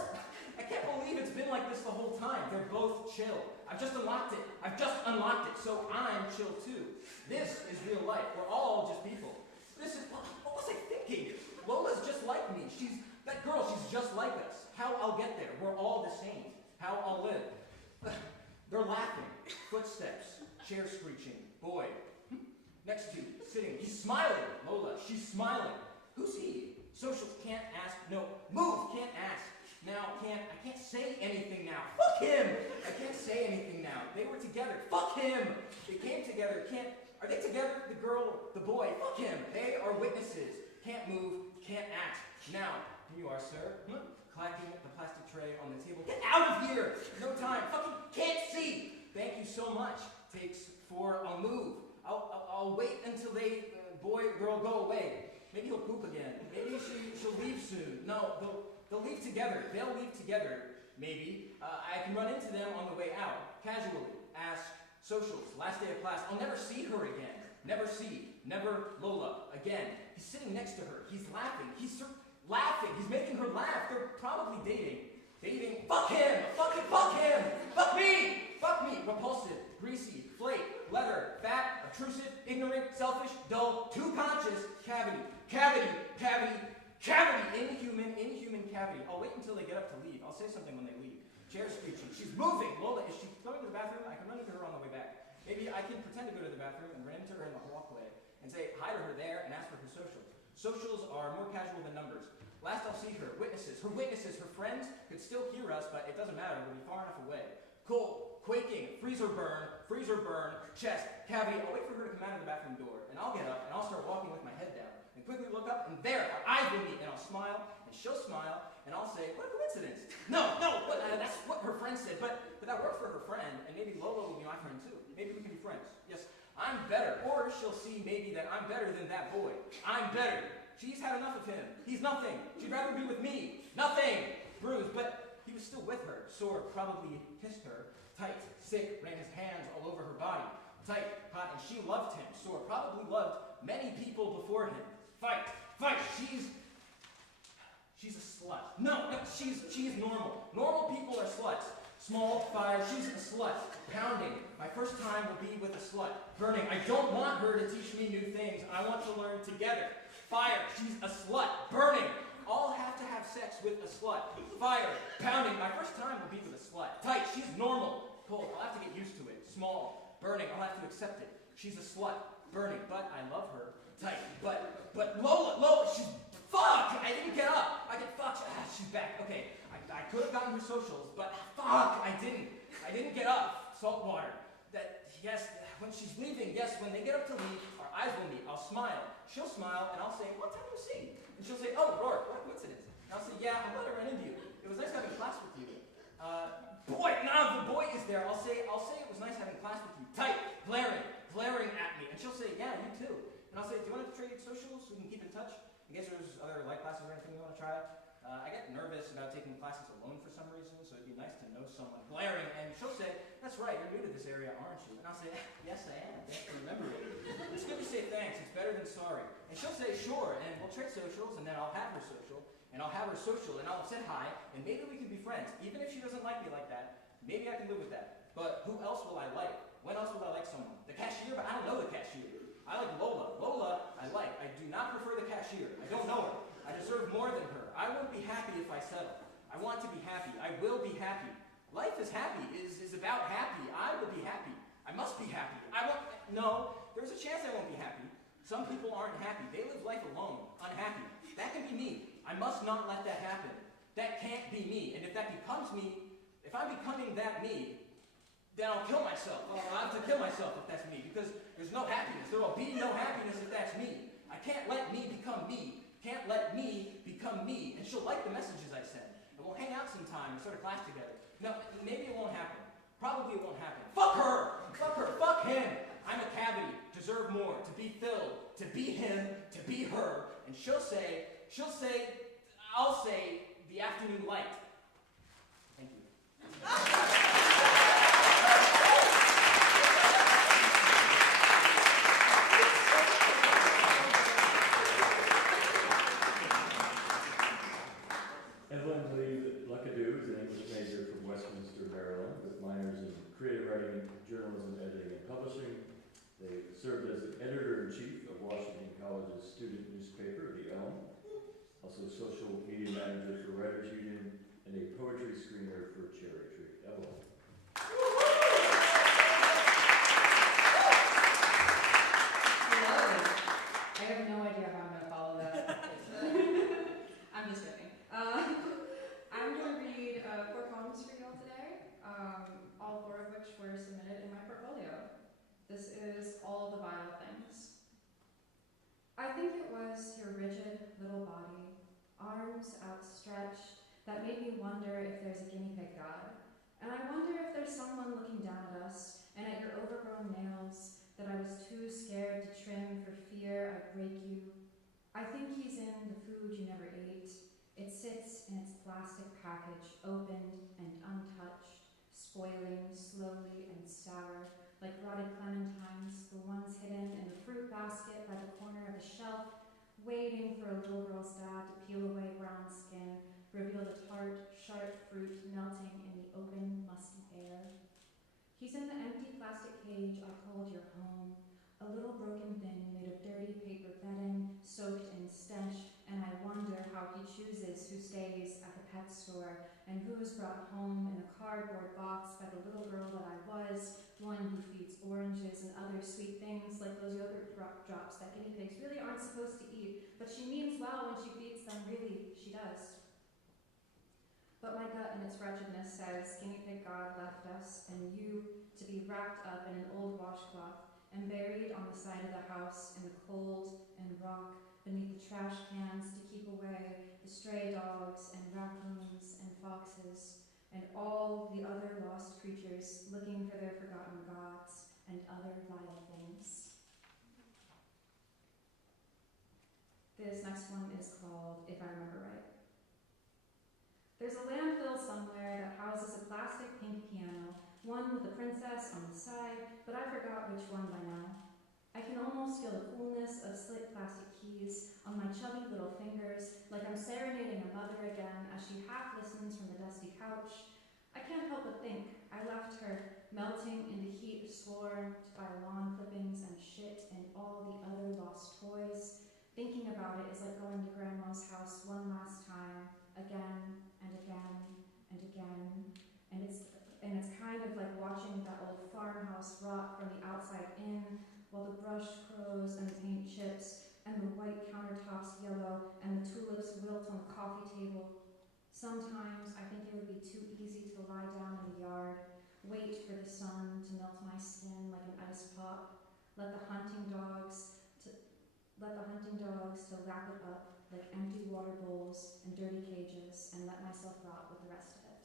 I can't believe it's been like this the whole time. They're both chill. I've just unlocked it, so I'm chill too. This is real life. We're all just people. What was I thinking? Lola's just like me. She's just like us. How I'll get there. We're all the same. How I'll live. They're laughing. Footsteps. Chair screeching. Boy. Next to, sitting. He's smiling. Lola, she's smiling. Who's he? Socials can't ask. No. Move, can't ask. Now, I can't say anything now. Fuck him! I can't say anything now. They were together. Fuck him! They came together. Are they together? The girl, the boy. Fuck him. They are witnesses. Can't move, can't act. Now, here you are, sir. Clacking the plastic tray on the table. Get out of here! No time. Fucking can't see! Thank you so much. Takes 4, I'll move. I'll wait until they, boy, girl, go away. Maybe he'll poop again. Maybe she'll leave soon. No, they'll leave together. They'll leave together, maybe. I can run into them on the way out. Casually. Ask socials. Last day of class. I'll never see her again. Never Lola again. He's sitting next to her. He's laughing. He's laughing. He's making her laugh. They're probably dating. Fuck him! Fuck him! Fuck me! Repulsive. Greasy. Flake. Leather. Fat. Obtrusive. Ignorant. Selfish. Dull. Too conscious. Cavity. Inhuman cavity. I'll wait until they get up to leave. I'll say something when they leave. Chair screeching. She's moving. Lola, is she going to the bathroom? I can run into her on the way back. Maybe I can pretend to go to the bathroom and run into her in the walkway and say hi to her there and ask for her socials. Socials are more casual than numbers. Last I'll see her. Witnesses. Her friends could still hear us, but it doesn't matter. We'll be far enough away. Cold. Quaking. Freezer burn. Chest. Cavity. I'll wait for her to come out of the bathroom door, and I'll get up and I'll start walking with my head down. And quickly look up, and there, our eyes will meet, and I'll smile, and she'll smile, and I'll say, what a coincidence. No, but that's what her friend said, but that worked for her friend, and maybe Lola will be my friend too. Maybe we can be friends. Yes, I'm better, or she'll see maybe that I'm better than that boy. I'm better. She's had enough of him. He's nothing. She'd rather be with me. Nothing. Bruised, but he was still with her. Sore, probably kissed her. Tight, sick, ran his hands all over her body. Tight, hot, and she loved him. Sore, probably loved many people before him. Fight. She's a slut. No, she's normal. Normal people are sluts. Small fire, she's a slut. Pounding. My first time will be with a slut. Burning. I don't want her to teach me new things. I want to learn together. Fire, she's a slut. Burning. All have to have sex with a slut. Fire. Pounding. My first time will be with a slut. Tight, she's normal. Cold, I'll have to get used to it. Small, burning, I'll have to accept it. She's a slut, burning, but I love her. Tight, but Lola, she's, fuck! I didn't get up. She's back. Okay, I could have gotten her socials, but fuck, I didn't get up. Saltwater. Yes, when she's leaving, yes, when they get up to leave, our eyes will meet. I'll smile. She'll smile, and I'll say, what time do you see? And she'll say, oh, Rourke, what a coincidence. And I'll say, yeah, I let her run into you. It was nice having class with you. The boy is there. I'll say it was nice having class with you. Tight, glaring at me. And she'll say, yeah, you too. And I'll say, do you want to trade socials so we can keep in touch? In case there's other light classes or anything you want to try. I get nervous about taking classes alone for some reason, so it'd be nice to know someone. Glaring, and she'll say, that's right, you're new to this area, aren't you? And I'll say, yes, I am. Thanks for remembering. It's good to say thanks. It's better than sorry. And she'll say, sure, and we'll trade socials, and then I'll have her social, and I'll have her social, and I'll say hi, and maybe we can be friends. Even if she doesn't like me like that, maybe I can live with that. But who else will I like? When else will I like someone? The cashier? But I don't know the cashier. I like Lola. Lola, I like. I do not prefer the cashier. I don't know her. I deserve more than her. I won't be happy if I settle. I want to be happy. I will be happy. Life is happy, is about happy. I will be happy. I must be happy. No, there's a chance I won't be happy. Some people aren't happy. They live life alone, unhappy. That can be me. I must not let that happen. That can't be me. And if that becomes me, if I'm becoming that me, then I'll kill myself. I'll have to kill myself if that's me, because there's no happiness. There will be no happiness if that's me. I can't let me become me. Can't let me become me. And she'll like the messages I send. And we'll hang out sometime and start a class together. No, maybe it won't happen. Probably it won't happen. Fuck her! Fuck her! Fuck him! I'm a cavity. Deserve more. To be filled. To be him. To be her. And I'll say, the afternoon light. Thank you. Evelyn Lee Luckadoo is an English major from Westminster, Maryland, with minors in creative writing, journalism, editing, and publishing. They served as the editor-in-chief of Washington College's student newspaper, The Elm, also social media manager for Writers Union, and a poetry screener for Cherry Tree. Evelyn. Hello. I have no idea how I'm going to follow that. I'm just joking. I'm going to read 4 poems for you all today, all 4 of which were submitted in my portfolio. This is All the Vile Things. I think it was your rigid little body, arms outstretched, that made me wonder if there's a guinea pig god. And I wonder if there's someone looking down at us and at your overgrown nails that I was too scared to trim for fear I'd break you. I think he's in the food you never ate. It sits in its plastic package, opened and untouched, spoiling slowly and sour, like rotted clementines, the ones hidden in the fruit basket by the corner of the shelf, waiting for a little girl's dad to peel away brown skin, reveal the tart, sharp fruit melting in the open, musty air. He's in the empty plastic cage I called your home, a little broken bin made of dirty paper bedding, soaked in stench, and I wonder how he chooses who stays at the pet store and who's brought home in a cardboard box by the little girl that I was, one who feeds oranges and other sweet things like those yogurt drops that guinea pigs really aren't supposed to eat, but she means well when she feeds them, really, she does. But my gut in its wretchedness says guinea pig God left us and you to be wrapped up in an old washcloth and buried on the side of the house in the cold and rock beneath the trash cans to keep away the stray dogs and raccoons and foxes and all the other lost creatures looking for their forgotten gods and other vile things. This next one is called If I Remember Right. There's a landfill somewhere that houses a plastic pink piano, one with a princess on the side, but I forgot which one by now. I can almost feel the coolness of slit plastic keys on my chubby little fingers, like I'm serenading a mother again as she half listens from the dusty couch. I can't help but think I left her melting in the heat, scorned by lawn clippings and shit and all the other lost toys. Thinking about it is like going to Grandma's house one last time, again and again and again, and it's kind of like watching farmhouse rot from the outside in, while the brush crows and the paint chips, and the white countertops yellow, and the tulips wilt on the coffee table. Sometimes I think it would be too easy to lie down in the yard, wait for the sun to melt my skin like an ice pop, let the hunting dogs to lap it up like empty water bowls and dirty cages, and let myself rot with the rest of it.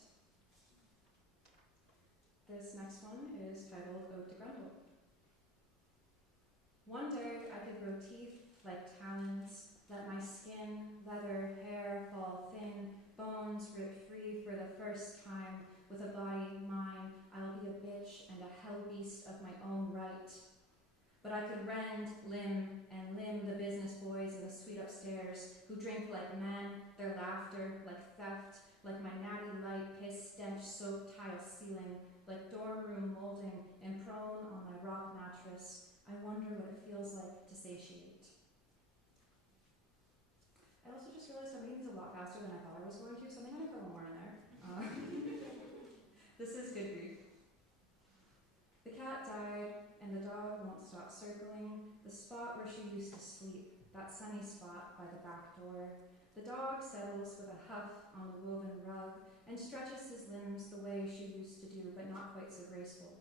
This next one is titled Ode to Grendel. One day I could grow teeth like talons, let my skin, leather, hair fall thin, bones rip free for the first time. With a body mine, I'll be a bitch and a hell beast of my own right. But I could rend, limb, and limb the business boys in the suite upstairs, who drink like men, their laughter like theft, like my natty light piss stench soaked tile ceiling, like dorm room molding, and prone on my rock mattress. I wonder what it feels like to satiate. I also just realized I'm reading these a lot faster than I thought I was going to, so I'm going to throw more in there. This is good grief. The cat died, and the dog won't stop circling the spot where she used to sleep, that sunny spot by the back door. The dog settles with a huff on the woven rug and stretches his limbs the way she used to do, but not quite so graceful.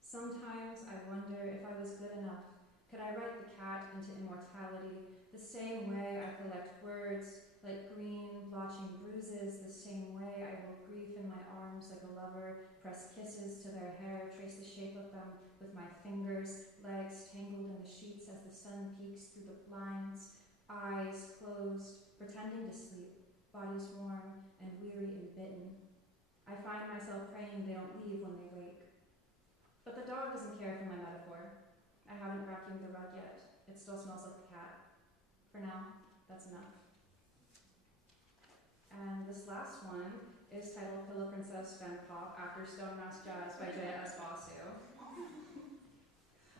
Sometimes I wonder if I was good enough. Could I write the cat into immortality, the same way I collect words, like green, blotching bruises, the same way I will grief in my arms like a lover, press kisses to their hair, trace the shape of them with my fingers, legs tangled in the sheets as the sun peeks through the blinds, eyes closed, pretending to sleep, bodies warm and weary and bitten. I find myself praying they don't leave when they wake. But the dog doesn't care for my metaphor. I haven't vacuumed the rug yet. It still smells like the cat. For now, that's enough. And this last one is titled Pillow Princess Van Pop After Stone Mouse Jazz by Jaya S. Basu.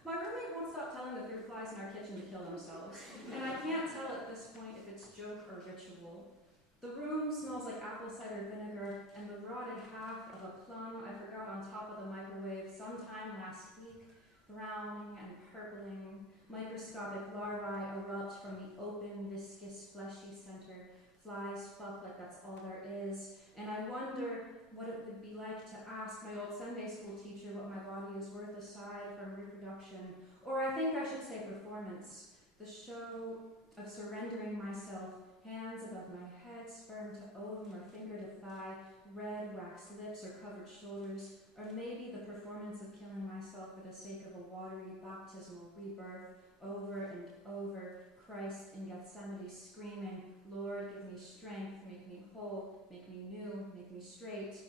My roommate won't stop telling the fruit flies in our kitchen to kill themselves, and I can't tell at this point if it's joke or ritual. The room smells like apple cider vinegar, and the rotted half of a plum I forgot on top of the microwave sometime last week, browning and purpling. Microscopic larvae erupt from the open, viscous, fleshy center. Flies fuck like that's all there is. And I wonder what it would be like to ask my old Sunday school teacher what my body is worth aside from reproduction. Or I think I should say performance. The show of surrendering myself, hands above my head, sperm to ovum or finger to thigh, red waxed lips or covered shoulders, or maybe the performance of killing myself for the sake of a watery baptismal rebirth, over and over, Christ in Gethsemane screaming, Lord, give me strength, make me whole, make me new, make me straight.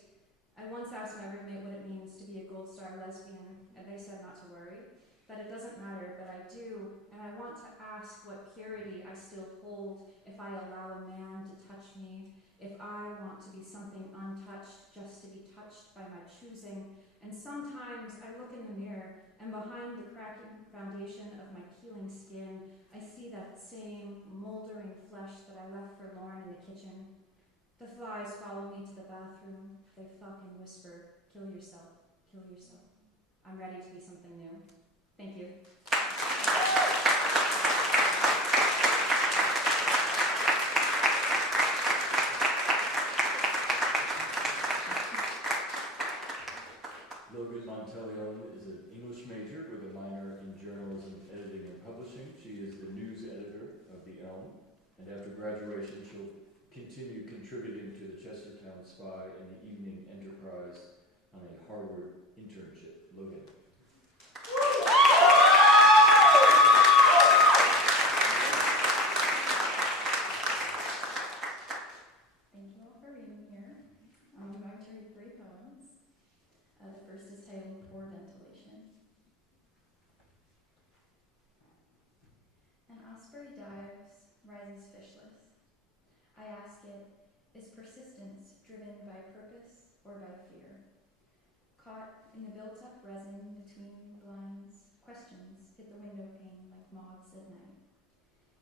I once asked my roommate what it means to be a Gold Star lesbian, and they said not to worry, that it doesn't matter, but I do, and I want to ask what purity I still hold if I allow a man to touch me, if I want to be something untouched just to be touched by my choosing. And sometimes I look in the mirror, and behind the cracking foundation of my peeling skin, I see that same moldering flesh that I left for Lauren in the kitchen. The flies follow me to the bathroom. They fuck and whisper, kill yourself, kill yourself. I'm ready to be something new. Thank you. Logan Monteleone is an English major with a minor in journalism, editing, and publishing. She is the news editor of The Elm, and after graduation, she'll continue contributing to the Chestertown Spy and the Evening Enterprise on a Harvard internship. Logan. Thank you all for being here. I'm going to read 3 poems. The first is titled Poor Ventilation. An osprey dives, rises fishless. I ask it, is persistence driven by purpose or by fear? Caught in the built-up resin between blinds, questions hit the window pane like moths at night.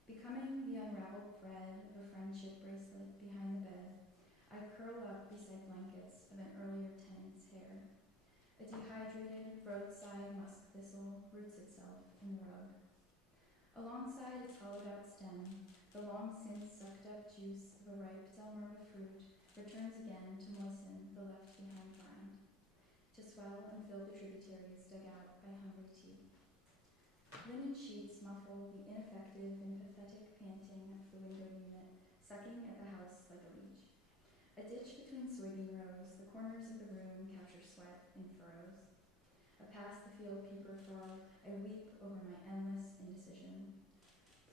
Becoming the unraveled thread of a friendship bracelet behind the bed, I curl up beside blankets of an earlier tenant's hair. A dehydrated, roadside Alongside its hollowed-out stem, the long-since sucked-up juice of a ripe Delmarva fruit returns again to moisten the left-behind rind, to swell and fill the tributaries dug out by hungry teeth. Linen sheets muffle the ineffective and pathetic panting of the window unit, sucking at the house like a leech. A ditch between soybean rows, the corners of the room capture sweat in furrows. A past-the-field peeper frog, I weep over my endless indecision.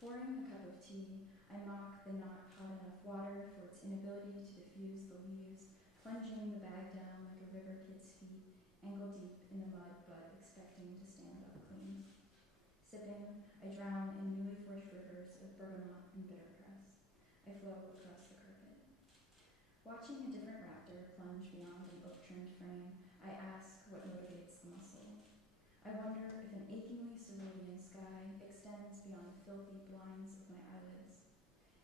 Pouring a cup of tea, I mock the not hot enough water for its inability to diffuse the leaves, plunging the bag down like a river kid's feet, ankle deep in the mud but expecting to stand up clean. Sipping, I drown in newly forged rivers of bergamot and bittercress. I flow across the carpet. Watching a different raptor plunge beyond an oak-trimmed frame, I ask what motivates the muscle. I wonder if an achingly cerulean sky extends beyond the filthy blinds of my eyelids.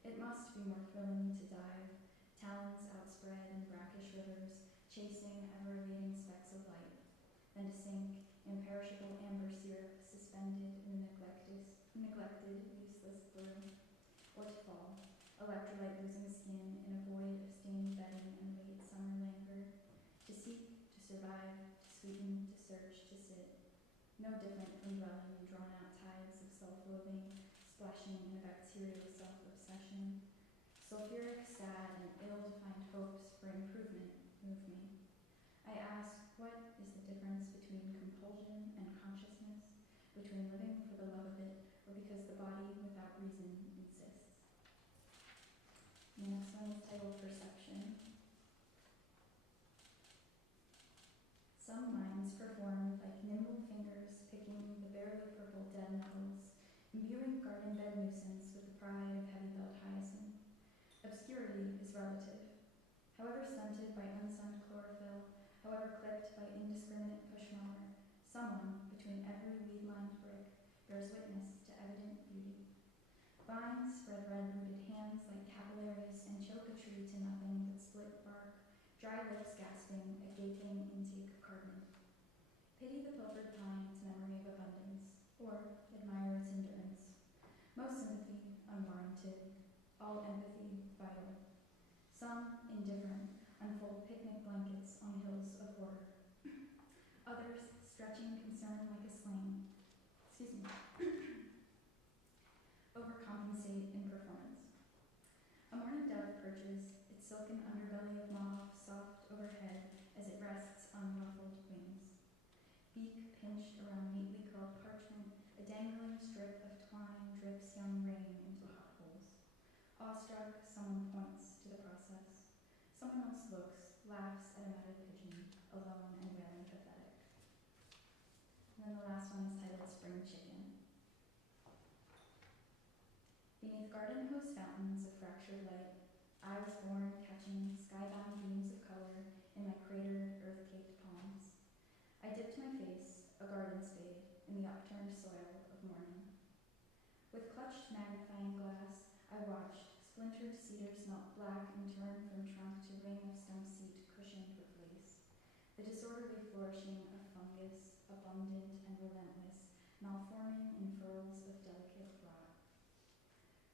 It must be more thrilling to dive, talons outspread in brackish rivers, chasing ever-evading specks of light, than to sink, imperishable amber syrup suspended in a neglected, useless blue, or to fall, electrolyte losing skin in a void of stained bedding and late summer languor, to seek, to survive, to sweeten, to search, to sit, no different from dwelling in drawn-out tides of self-loathing, splashing in a bacterial self-obsession. Sulfuric, sad, and ill-defined hopes for improvement move me. I ask, what is the difference between compulsion and consciousness, between living for the love of it, or because the body without reason insists? The next one is titled Perception. Some minds perform like nimble fingers picking the barely purple dead nettles, imbuing garden bed nuisance with the pride of heavy-belled hyacinth. Obscurity is relative. However stunted by unsunned chlorophyll, however clipped by indiscriminate pushmower, someone, between every weed-lined brick, bears witness to evident beauty. Vines spread red-rooted hands like capillaries and choke a tree to nothing but split bark, dry lips gasping a gaping intake of carbon. Pity the pilfered pine's memory of abundance, or admire its endurance. Most sympathy, unwarranted. All empathy, vital. Some, indifferent, unfold picnic blankets on hills of horror. Others, stretching concern like a sling, overcompensate in performance. A mourning dove perches, its silken underbelly of mauve soft overhead as it rests on ruffled wings. Beak pinched around neatly curled parchment, a dangling strip of twine drips young rain into hot holes. Awestruck, someone points to the process. Someone else looks, laughs at a matted pigeon, alone and wailing pathetic. And then the last one is titled Spring Chicken. Beneath garden hose fountains of fractured light, I was born catching skybound beams of color in my cratered, earth-caked palms. I dipped my face, a garden spade, in the upturned soil of morning. With clutched magnifying glass, I watched splintered cedars melt black and turn from trunk to ring of stump seat cushioned with lace. The disorderly flourishing of fungus, abundant and relentless, malforming in furrows of delicate rot.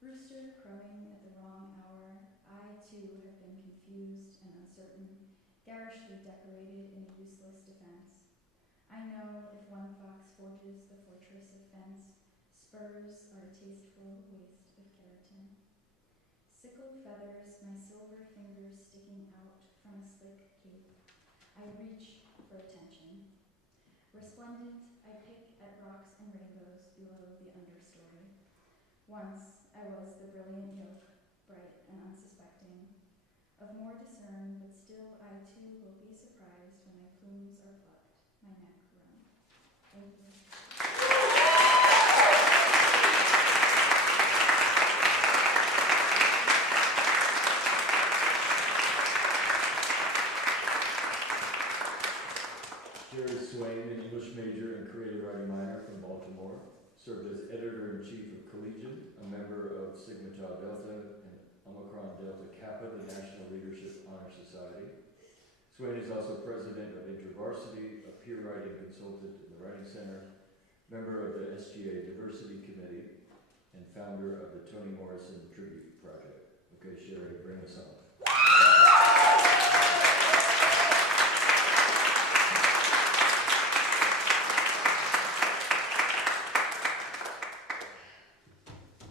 Rooster crowing at the wrong hour, I too have been confused and uncertain, garishly decorated in a useless defense. I know if one fox forges the fortress of fence, spurs are a tasteful waste of keratin. Sickle feathers, my silver fingers sticking out from a slick cape. I reach for attention. Resplendent, I pick at rocks and rainbows below the understory. Once, I was the brilliant yolk, bright and unsuspecting. Of more discern, but still I too will be surprised when my plumes are plucked, my neck wrung. Thank you. Jerry Swain, an English major and creative writing minor from Baltimore, served as editor-in-chief of Collegian, a member of Sigma Tau Delta and Omicron Delta Kappa, the National Leadership Honor Society. Swain is also president of InterVarsity, a peer writing consultant in the Writing Center, member of the SGA Diversity Committee, and founder of the Toni Morrison Tribute Project. Okay, Sherry, bring us home.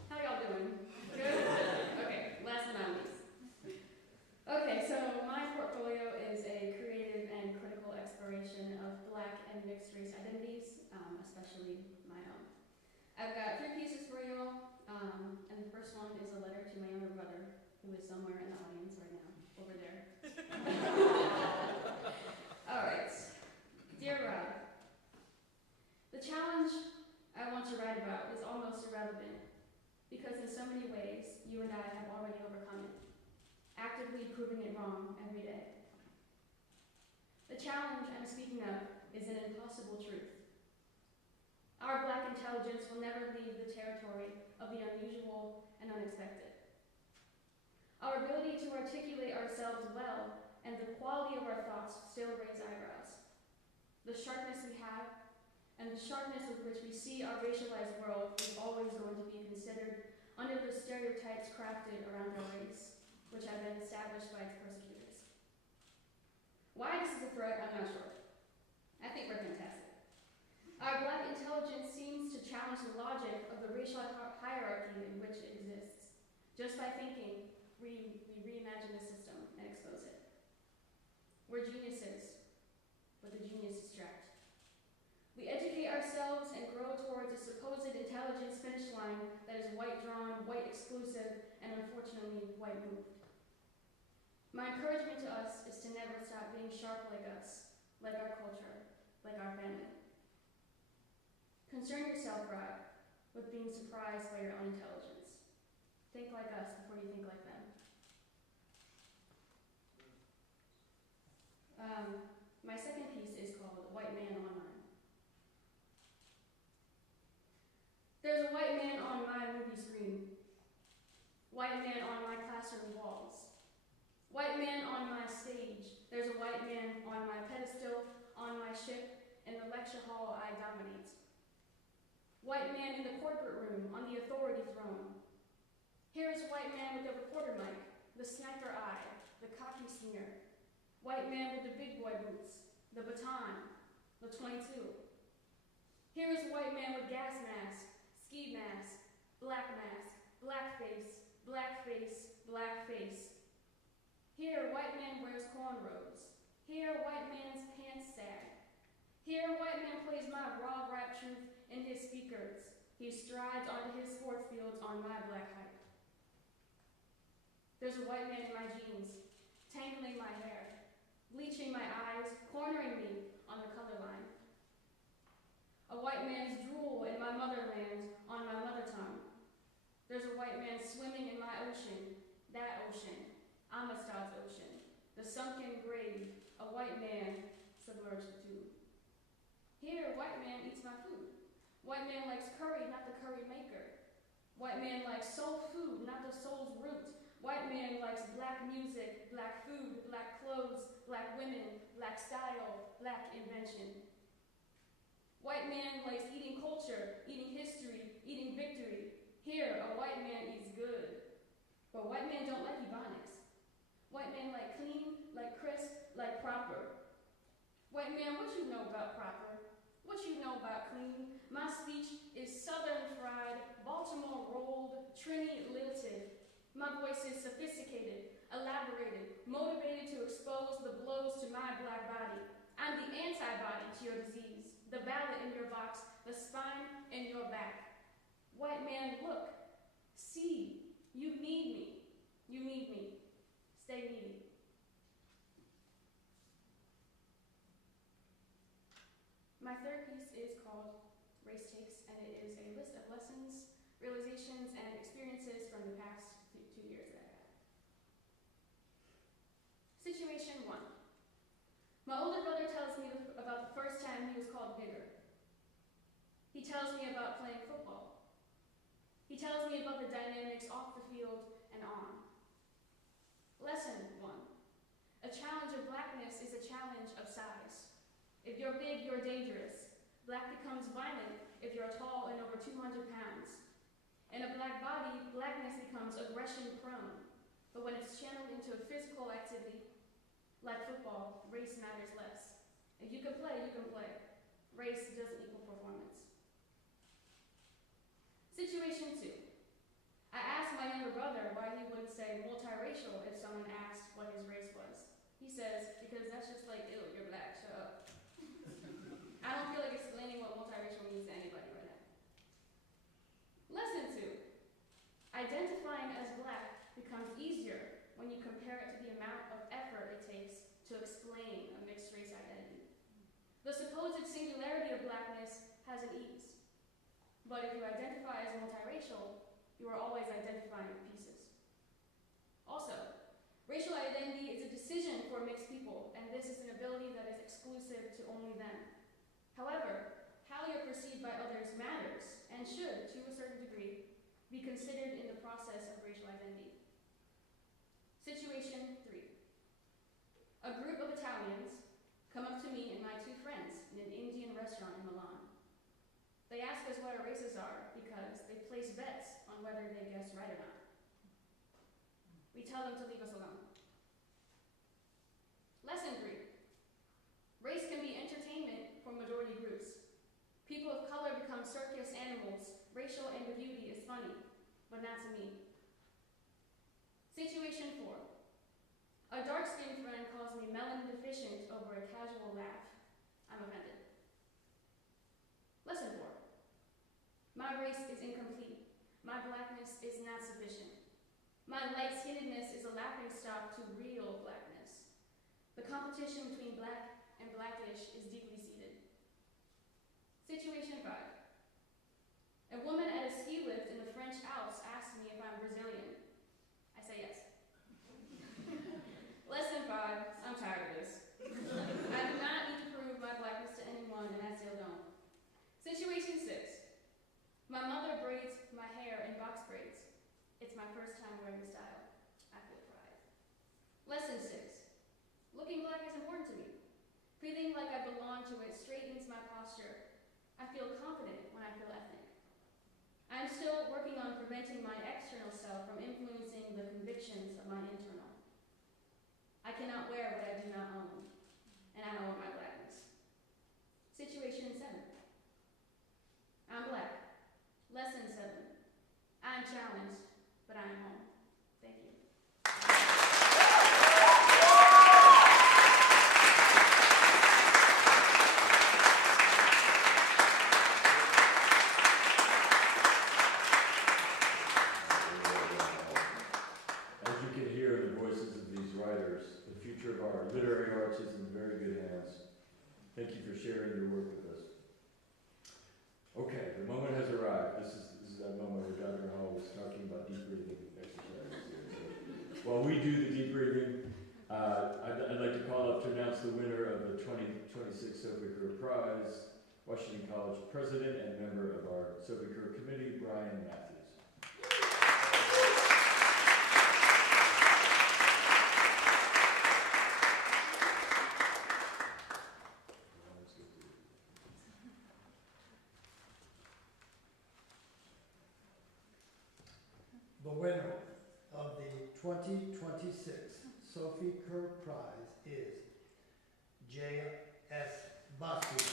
How y'all doing? Good? Okay, last but not least. Okay, so my portfolio is a creative and critical exploration of Black and mixed race identities, especially my own. I've got 3 pieces for you, and the first one is a letter to my younger brother, who is somewhere in the audience right now, over there. All right. Dear Rob, the challenge I want to write about is almost irrelevant, because in so many ways, you and I have already overcome it, actively proving it wrong every day. The challenge I'm speaking of is an impossible truth. Our Black intelligence will never leave the territory of the unusual and unexpected. Our ability to articulate ourselves well and the quality of our thoughts still raise eyebrows. The sharpness we have and the sharpness with which we see our racialized world is always going to be considered under the stereotypes crafted around our race, which have been established by its persecutors. Why this is a threat, I'm not sure. I think we're fantastic. Our Black intelligence seems to challenge the logic of the racial hierarchy in which it exists. Just by thinking, we reimagine the system and expose it. We're geniuses, but the genius distract. We educate ourselves and grow towards a supposed intelligence finish line that is white drawn, white exclusive, and unfortunately white moved. My encouragement to us is to never stop being sharp like us, like our culture, like our family. Concern yourself, Rob, with being surprised by your own intelligence. Think like us before you think like them. My second piece is called White Man Online. There's a white man on my movie screen. White man on my classroom walls. White man on my stage. There's a white man on my pedestal, on my ship, in the lecture hall I dominate. White man in the corporate room, on the authority throne. Here is white man with the reporter mic, the sniper eye, the cocky sneer. White man with the big boy boots, the baton, the 22. Here is white man with gas mask, ski mask, black face, black face, black face. Here, white man wears cornrows. Here, white man's pants sag. Here, white man plays my raw rap truth in his speakers. He strides onto his sports fields on my black hype. There's a white man in my jeans, tangling my hair, bleaching my eyes, cornering me on the color line. A white man's drool in my motherland on my mother tongue. There's a white man swimming in my ocean, that ocean, Amistad's ocean, the sunken grave, a white man submerged the tube. Here, white man eats my food. White man likes curry, not the curry maker. White man likes soul food, not the soul's root. White man likes black music, black food, black clothes, black women, black style, black invention. White man likes eating culture, eating history, eating victory. Here, a white man eats good. But white men don't like Ebonics. White men like clean, like crisp, like proper. White man, what you know about proper? What you know about clean? My speech is southern fried, Baltimore rolled, Trini lilted. My voice is sophisticated, elaborated, motivated to expose the blows to my black body. I'm the antibody to your disease, the ballot in your box, the spine in your back. White man, look, see, you need me. You need me. Stay needy. My third piece is called Race Takes, and it is a list of lessons, realizations, and experiences from the past 2 years that I've had. Situation 1. My older brother tells me about the first time he was called nigger. He tells me about playing football. He tells me about the dynamics off the field and on. Lesson 1. A challenge of blackness is a challenge of size. If you're big, you're dangerous. Black becomes violent if you're tall and over 200 pounds. In a black body, blackness becomes aggression prone. But when it's channeled into a physical activity, like football, race matters less. If you can play, you can play. Race doesn't equal performance. Situation 2. I asked my younger brother why he wouldn't say multiracial if someone asked what his race was. He says, because that's just like, ew, you're black, shut up. I don't feel like explaining what multiracial means to anybody right now. Lesson 2. Identifying as black becomes easier when you compare it to the amount of effort it takes to explain a mixed race identity. The supposed singularity of blackness has an ease. But if you identify as multiracial, you are always identifying with pieces. Also, racial identity is a decision for mixed people, and this is an ability that is exclusive to only them. However, how you're perceived by others matters, and should, to a certain degree, be considered in the process of racial identity. Situation 3. A group of Italians come up to me and my 2 friends in an Indian restaurant in Milan. They ask us what our races are because they place bets on whether they guess right or not. We tell them to leave us alone. Lesson 3. Race can be entertainment for majority groups. People of color become circus animals. Racial ambiguity is funny, but not to me. Situation 4. A dark-skinned friend calls me melanin deficient over a casual laugh. I'm offended. Lesson 4. My race is incomplete. My blackness is not sufficient. My light-skinnedness is a laughingstock to real blackness. The competition between black and blackish is deeply seated. Situation 5. A woman at a ski lift in the French Alps asks me if I'm Brazilian. I say yes. Lesson 5. I'm tired of this. I do not need to prove my blackness to anyone, and I still don't. Situation 6. My mother braids my hair in box braids. It's my first time wearing the style. I feel pride. Lesson 6. Looking black is important to me. Feeling like I belong to it straightens my posture. I feel confident when I feel ethnic. I'm still working on preventing my external self from influencing the convictions of my internal. I cannot wear what I do not own, and I own my blackness. Situation 7. I'm black. Lesson 7. I'm challenged, but I am home. Thank you. As you can hear in the voices of these writers, the future of our literary arts is in very good hands. Thank you for sharing your work with us. Okay, the moment has arrived. This is that moment where Dr. Hall was talking about deep breathing exercises here. So, while we do the deep breathing, I'd like to call up to announce the winner of the 2026 Sophie Kerr Prize, Washington College President and member of our Sophie Kerr Committee, Brian Matthews. The winner of the 2026 Sophie Kerr Prize is J.S. Busby.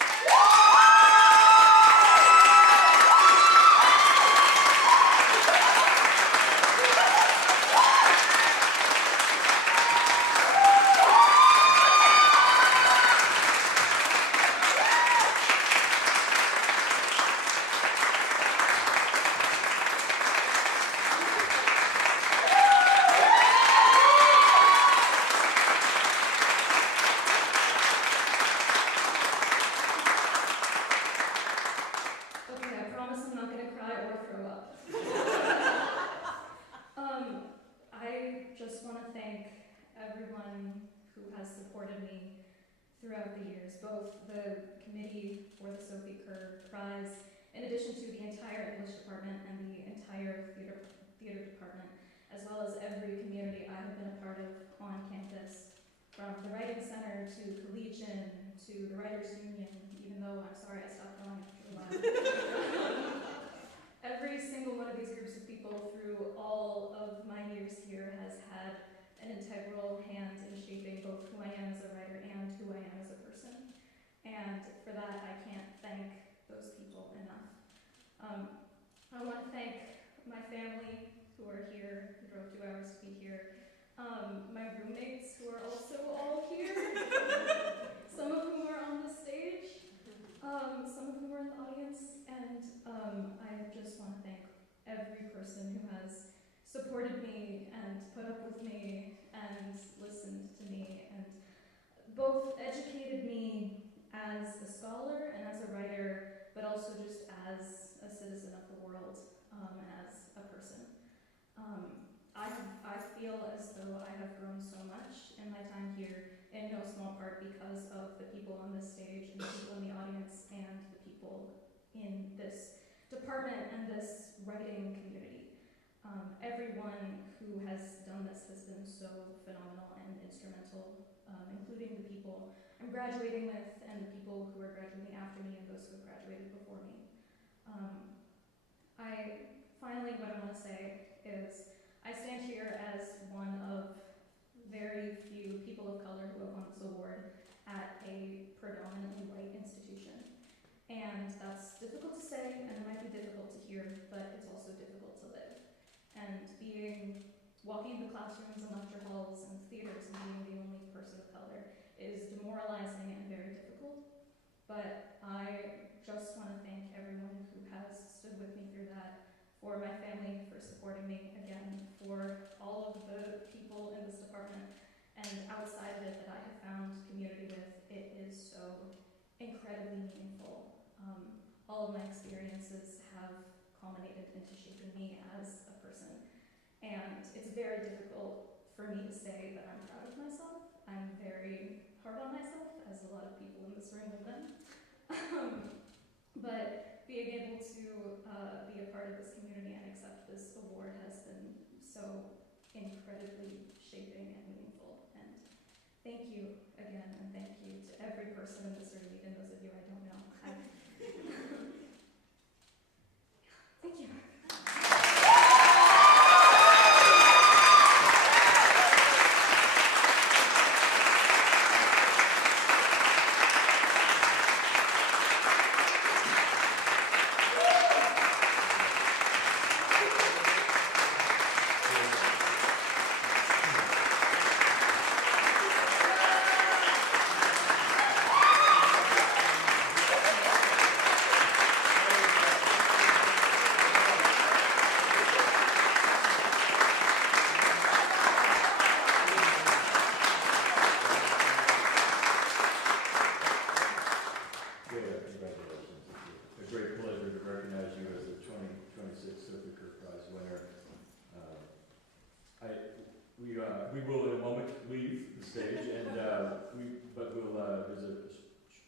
throughout the years, both the committee for the Sophie Kerr Prize, in addition to the entire English department and the entire theater department, as well as every community I have been a part of on campus, from the Writing Center to Collegian to the Writers Union, even though I'm sorry I stopped going after a while. Every single one of these groups of people through all of my years here has had an integral hand in shaping both who I am as a writer and who I am as a person. And for that, I can't thank those people enough. I want to thank my family who are here, who drove 2 hours to be here. My roommates who are also all here. Some of whom are on the stage. Some of whom are in the audience. And I just want to thank every person who has supported me and put up with me and listened to me and both educated me as a scholar and as a writer, but also just as a citizen of the world and as a person. I feel as though I have grown so much in my time here, in no small part because of the people on this stage and the people in the audience and the people in this department and this writing community. Everyone who has done this has been so phenomenal and instrumental, including the people I'm graduating with and the people who are graduating after me and those who have graduated before me. Finally, what I want to say is I stand here as one of very few people of color who have won this award at a predominantly white institution. And that's difficult to say, and it might be difficult to hear, but it's also difficult to live. And walking into classrooms and lecture halls and theaters and being the only person of color is demoralizing and very difficult. But I just want to thank everyone who has stood with me through that, for my family for supporting me again, for all of the people in this department and outside of it that I have found community with. It is so incredibly meaningful. All of my experiences have culminated into shaping me as a person. And it's very difficult for me to say that I'm proud of myself. I'm very hard on myself, as a lot of people in this room have been. But being able to be a part of this community and accept this award has been so incredibly shaping and meaningful. And thank you again, and thank you to every person in this room, even those of you I don't know. Thank you. We will in a moment leave the stage, and there's a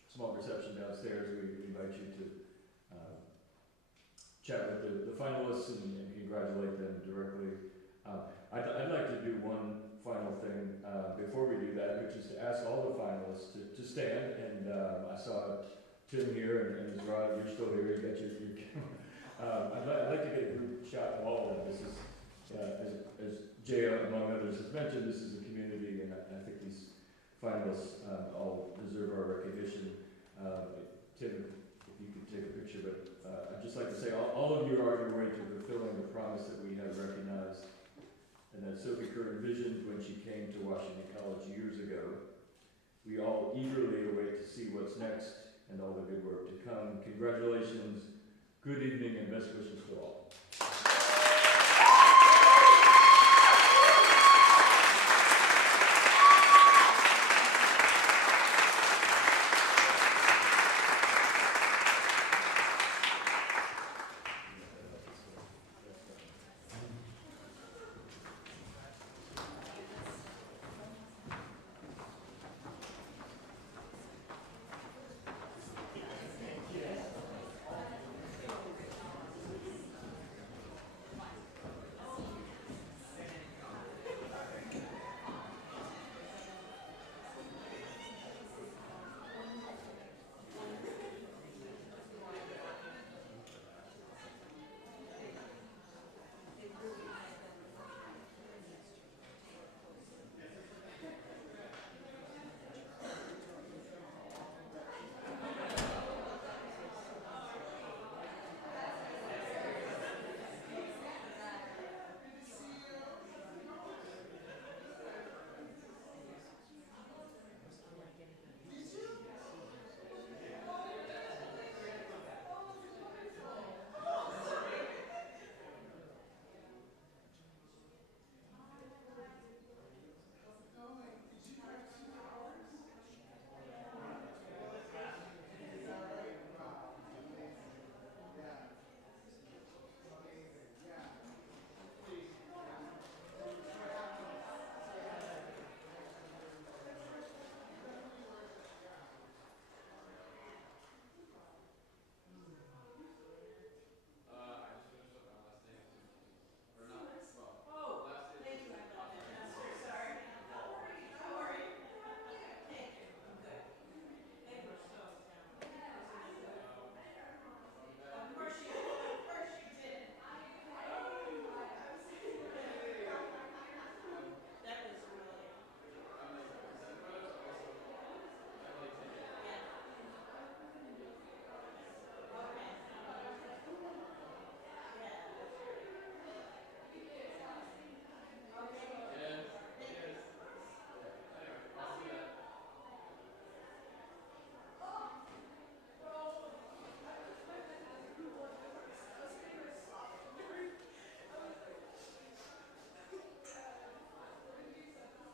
small reception downstairs. We invite you to chat with the finalists and congratulate them directly. I'd like to do one final thing before we do that, which is to ask all the finalists to stand. And I saw Tim here and Rod, you're still here. You got your camera. I'd like to get a group shot of all of them. This is as Jay, among others, has mentioned, this is a community, and I think these finalists all deserve our recognition. Tim, if you could take a picture, but I'd just like to say all of you are on your way to fulfilling the promise that we have recognized and that Sophie Kerr envisioned when she came to Washington College years ago. We all eagerly await to see what's next and all the good work to come. Congratulations, good evening, and best wishes to all.